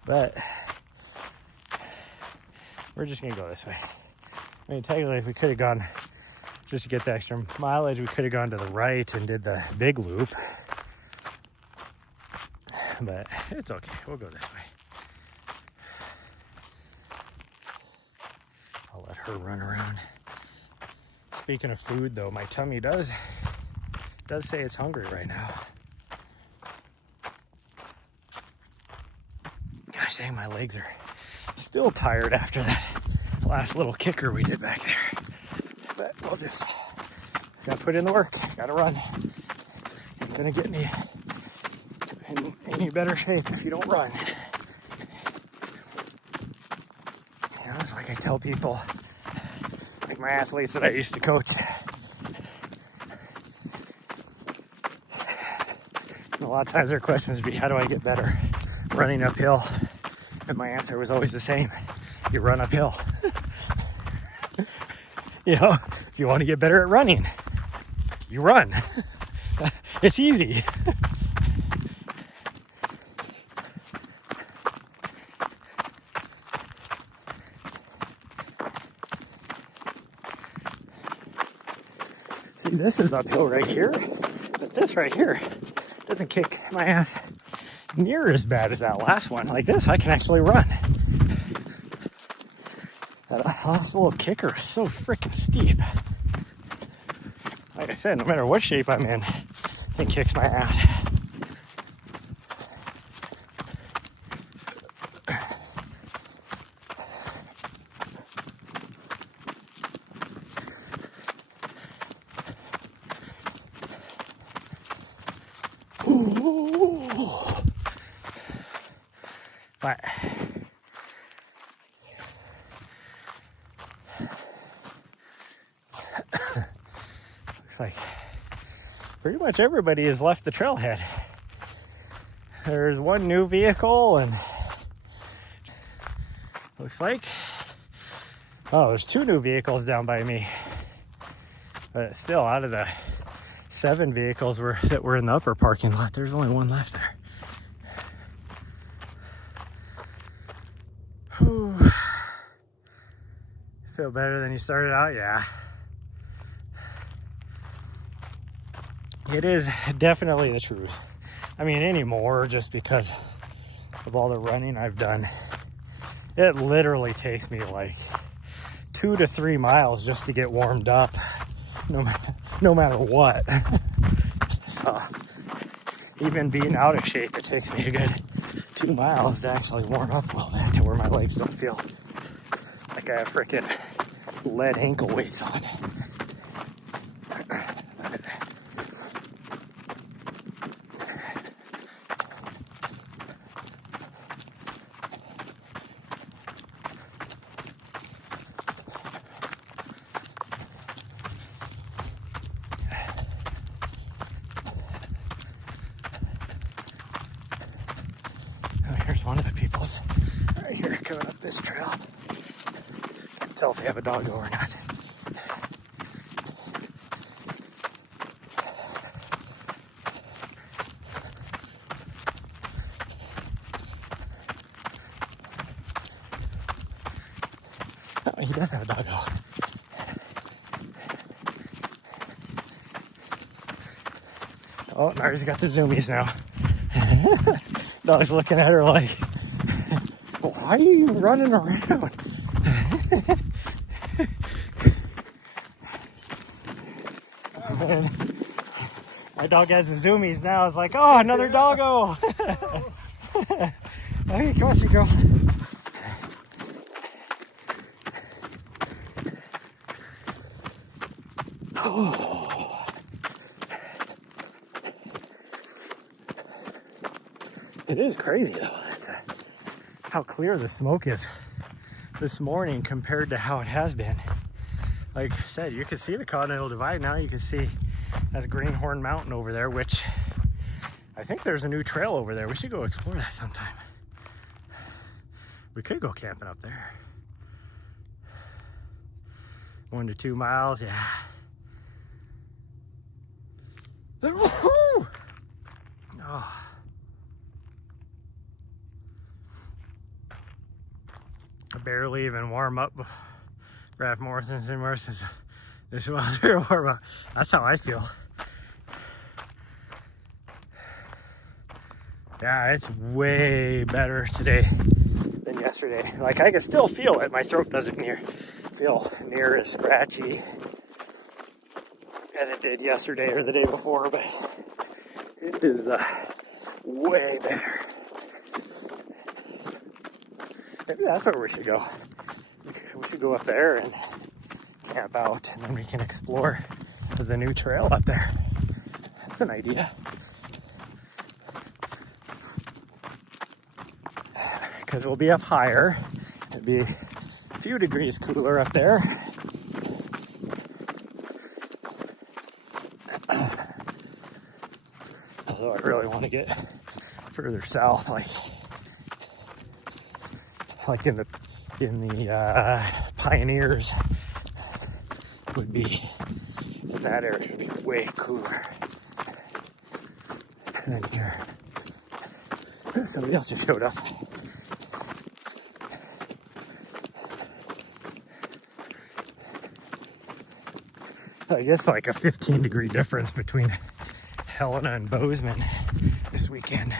But we're just gonna go this way. I mean, technically, if we could have gone, just to get the extra mileage, we could have gone to the right and did the big loop. But it's okay, we'll go this way. I'll let her run around. Speaking of food though, my tummy does say it's hungry right now. Gosh dang, my legs are still tired after that last little kicker we did back there. But we'll just gotta put in the work, gotta run. Ain't gonna get any in any better shape if you don't run. You know, it's like I tell people, like my athletes that I used to coach. And a lot of times their questions would be, how do I get better running uphill? And my answer was always the same. You run uphill. You know, if you want to get better at running, you run. It's easy. See, this is uphill right here, but this right here doesn't kick my ass near as bad as that last one. Like this, I can actually run. That last little kicker is so freaking steep. Like I said, no matter what shape I'm in, it kicks my ass. But looks like pretty much everybody has left the trailhead. There's one new vehicle and looks like, oh, there's two new vehicles down by me. But still, out of the 7 vehicles that were in the upper parking lot, there's only one left there. Whew. Feel better than you started out? Yeah. It is definitely the truth. I mean, anymore, just because of all the running I've done. It literally takes me like 2 to 3 miles just to get warmed up, no matter what. So even being out of shape, it takes me a good 2 miles to actually warm up a little bit to where my legs don't feel like I have freaking lead ankle weights on. One of the people's right here coming up this trail. Can't tell if they have a doggo or not. Oh, he does have a doggo. Oh, Nahri's got the zoomies now. Dog's looking at her like, why are you running around? My dog has the zoomies now. It's like, oh, another doggo. Okay, come on, you girl. Oh. It is crazy though, how clear the smoke is this morning compared to how it has been. Like I said, you can see the Continental Divide now. You can see that's Greenhorn Mountain over there, which I think there's a new trail over there. We should go explore that sometime. We could go camping up there. 1 to 2 miles, yeah. Oh. I barely even warm up. Raph Morrison's in Morrison's. This was very warm up. That's how I feel. Yeah, it's way better today than yesterday. Like I can still feel it. My throat doesn't feel near as scratchy as it did yesterday or the day before, but it is way better. Maybe that's where we should go. We should go up there and camp out, and then we can explore the new trail up there. That's an idea. because we'll be up higher. It'll be a few degrees cooler up there. Although I really want to get further south, like in the Pioneers would be, in that area would be way cooler. And then here, somebody else just showed up. I guess like a 15-degree difference between Helena and Bozeman this weekend.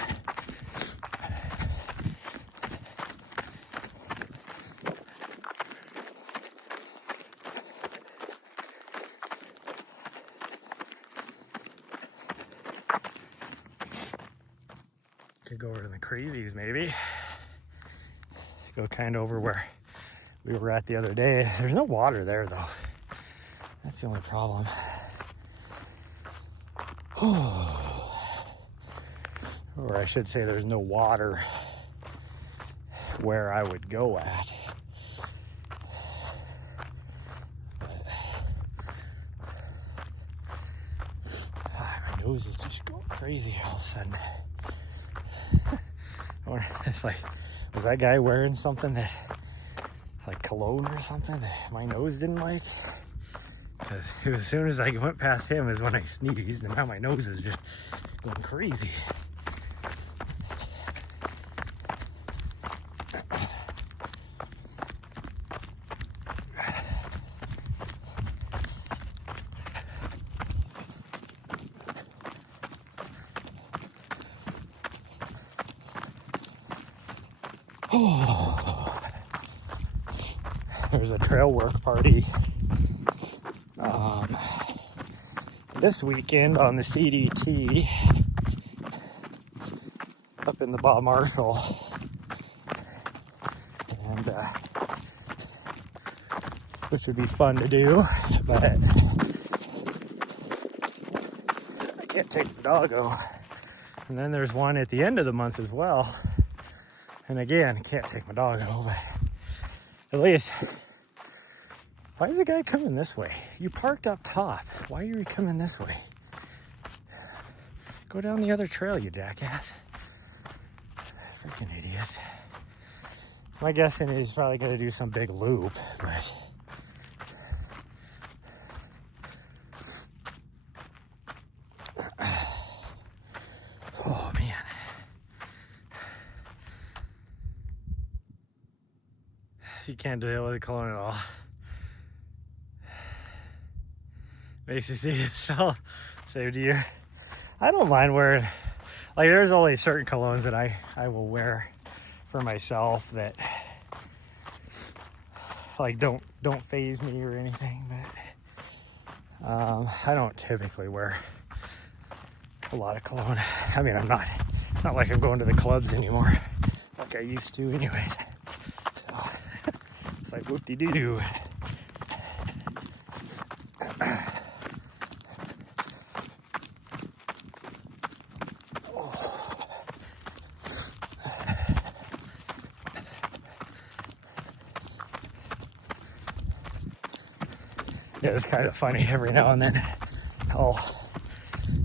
Could go over to the Crazies maybe. Go kind of over where we were at the other day. There's no water there though. That's the only problem. Or I should say there's no water where I would go at. My nose is just going crazy all of a sudden. It's like, was that guy wearing something that, like cologne or something that my nose didn't like? Because as soon as I went past him is when I sneezed, and now my nose is just going crazy. Oh, there's a trail work party this weekend on the CDT up in the Bob Marshall, and which would be fun to do, but I can't take the doggo. And then there's one at the end of the month as well. And again, I can't take my doggo, but at least, why is the guy coming this way? You parked up top. Why are you coming this way? Go down the other trail, you jackass. Freaking idiots. My guessing he's probably going to do some big loop, but... Oh, man. You can't deal with the cologne at all. Makes you see yourself. So do you? I don't mind wearing, like there's only certain colognes that I will wear for myself that like don't faze me or anything, but I don't typically wear a lot of cologne. I mean, it's not like I'm going to the clubs anymore like I used to anyways. So it's like whoop-de-doo-doo. Yeah, it's kind of funny. Every now and then I'll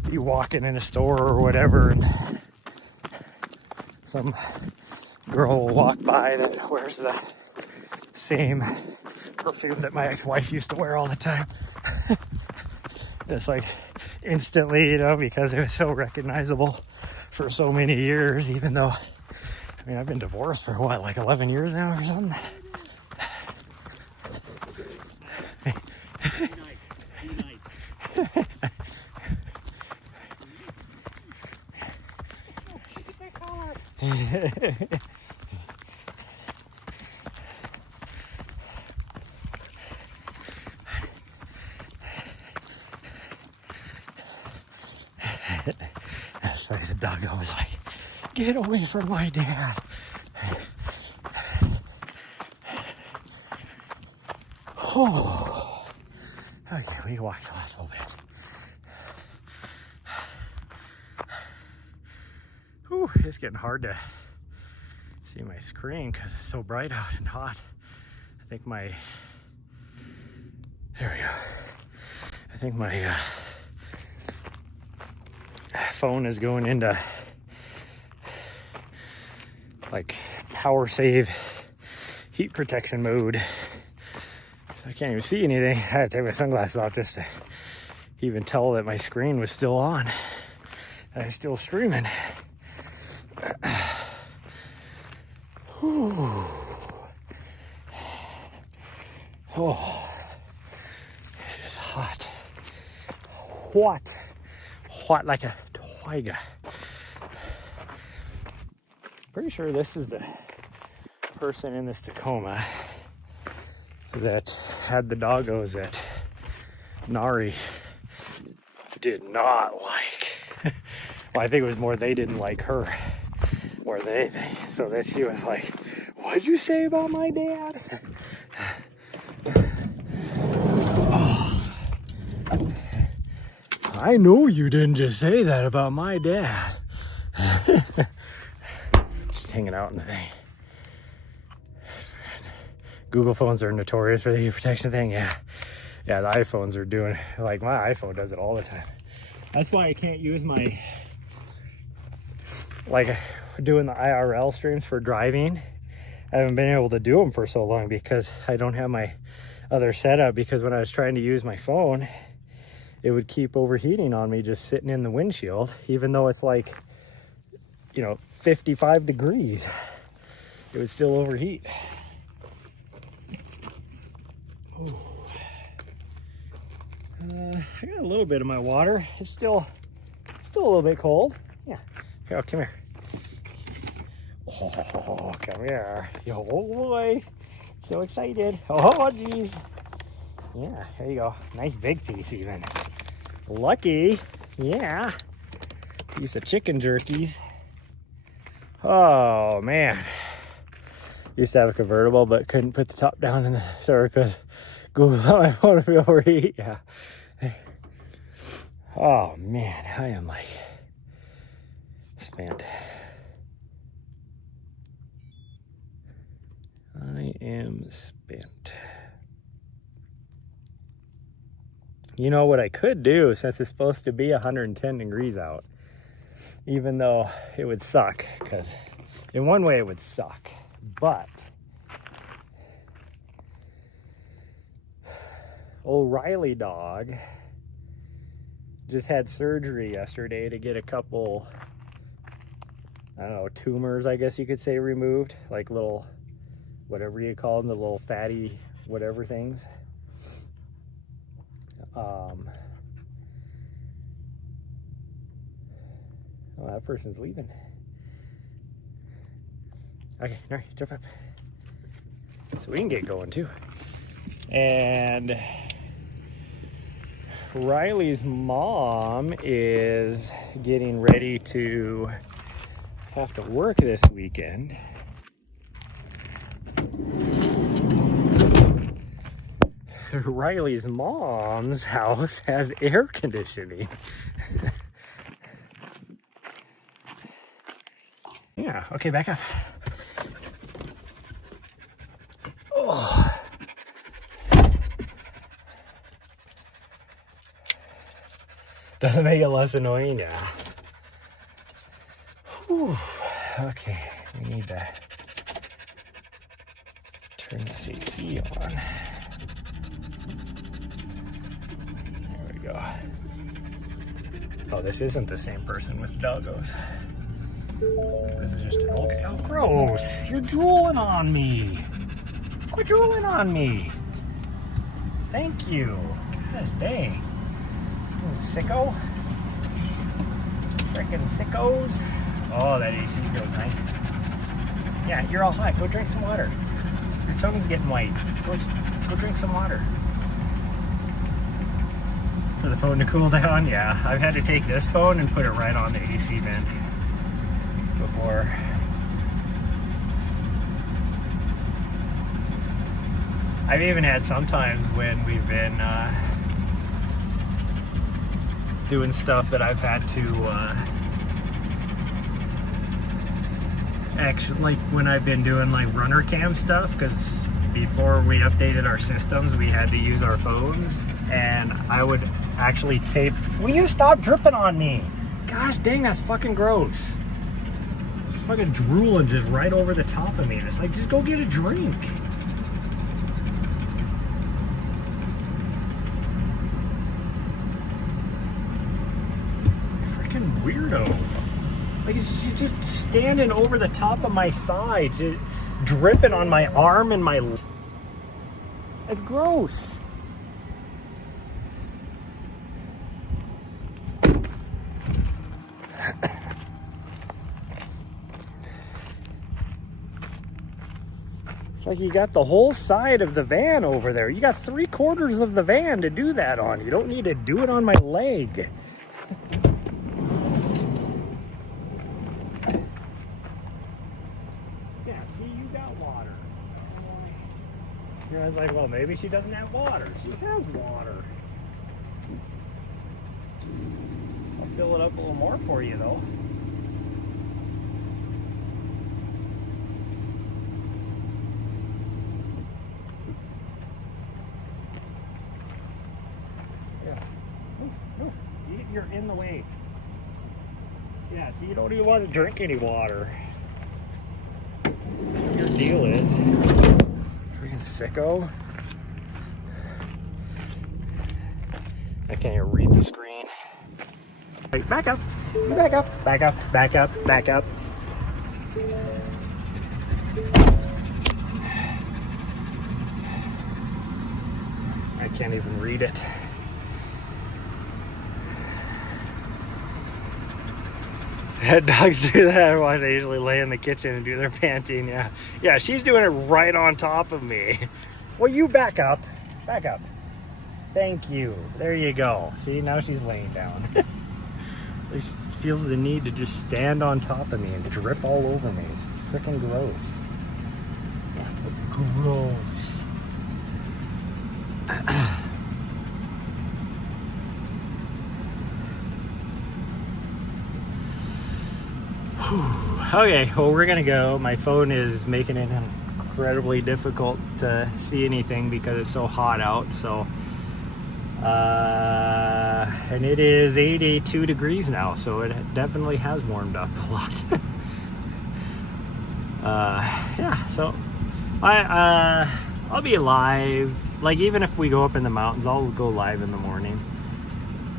be walking in a store or whatever, and some girl will walk by that wears the same perfume that my ex-wife used to wear all the time. It's like instantly, you know, because it was so recognizable for so many years, even though, I mean, I've been divorced for what, like 11 years now or something? That's like the dog was like, get away from my dad. Oh, okay, we can walk the last little bit. Whew, it's getting hard to see my screen because it's so bright out and hot. I think my, there we go. I think my phone is going into like power save heat protection mode. So I can't even see anything. I had to take my sunglasses off just to even tell that my screen was still on. And I'm still streaming. Whew. Oh, it is hot. Hot like a tiger. Pretty sure this is the person in this Tacoma that had the doggos that Nahri did not like. Well, I think it was more they didn't like her more than anything. So that she was like, "What'd you say about my dad?" Oh. I know you didn't just say that about my dad. She's hanging out in the thing. Google phones are notorious for the heat protection thing. Yeah, the iPhones are doing, like my iPhone does it all the time. That's why I can't use my, like doing the IRL streams for driving. I haven't been able to do them for so long because I don't have my other setup, because when I was trying to use my phone, it would keep overheating on me just sitting in the windshield, even though it's like, 55 degrees. It would still overheat. Ooh. I got a little bit of my water. It's still a little bit cold. Yeah. Here, come here. Oh, come here. Oh boy. So excited. Oh, geez. Yeah, there you go. Nice big piece even. Lucky. Yeah. Piece of chicken jerkies. Oh, man. Used to have a convertible, but couldn't put the top down in the server because Google thought my phone would be overheat. Yeah. Oh, man. I am like spent. I am spent. You know what I could do, since it's supposed to be 110 degrees out, even though it would suck, because in one way it would suck, but O'Reilly dog just had surgery yesterday to get a couple, I don't know, tumors, I guess you could say, removed, like little, whatever you call them, the little fatty whatever things. Oh, that person's leaving. Okay, all right, jump up. So we can get going too. And Riley's mom is getting ready to have to work this weekend. Riley's mom's house has air conditioning. Yeah, okay, back up. Oh. Doesn't make it less annoying, yeah. Whew. Okay, we need to turn this AC on. There we go. Oh, this isn't the same person with doggos. This is just an old guy. Oh, gross. You're drooling on me. Quit drooling on me. Thank you. Gosh dang. You sicko. Freaking sickos. Oh, that AC feels nice. Yeah, you're all hot. Go drink some water. Your tongue's getting white. Go drink some water. For the phone to cool down, yeah. I've had to take this phone and put it right on the AC vent before. I've even had sometimes when we've been doing stuff that I've had to actually, like when I've been doing like runner cam stuff, because before we updated our systems, we had to use our phones, and I would actually tape. Will you stop dripping on me? Gosh dang, that's fucking gross. Just fucking drooling just right over the top of me. It's like, just go get a drink. Freaking weirdo. Like, she's just standing over the top of my thigh, just dripping on my arm and my... That's gross. It's like you got the whole side of the van over there. You got 3/4 of the van to do that on. You don't need to do it on my leg. Yeah, see, you got water. I was like, well, maybe she doesn't have water. She has water. I'll fill it up a little more for you, though. Yeah. Move. You're in the way. Yeah, see, you don't even want to drink any water. Your deal is. Freaking sicko. I can't even read the screen. Wait, back up. Back up. Back up. Back up. Back up. I can't even read it. Dogs do that. Why they usually lay in the kitchen and do their panting. Yeah, she's doing it right on top of me. Well, you back up. Back up. Thank you. There you go. See, now she's laying down. So she feels the need to just stand on top of me and drip all over me. It's freaking gross. Yeah, it's gross. Okay, well, we're gonna go. My phone is making it incredibly difficult to see anything because it's so hot out. So and it is 82 degrees now, so it definitely has warmed up a lot. Yeah, so I'll be live. Like, even if we go up in the mountains, I'll go live in the morning.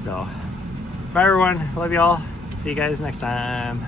So bye everyone, love y'all, see you guys next time.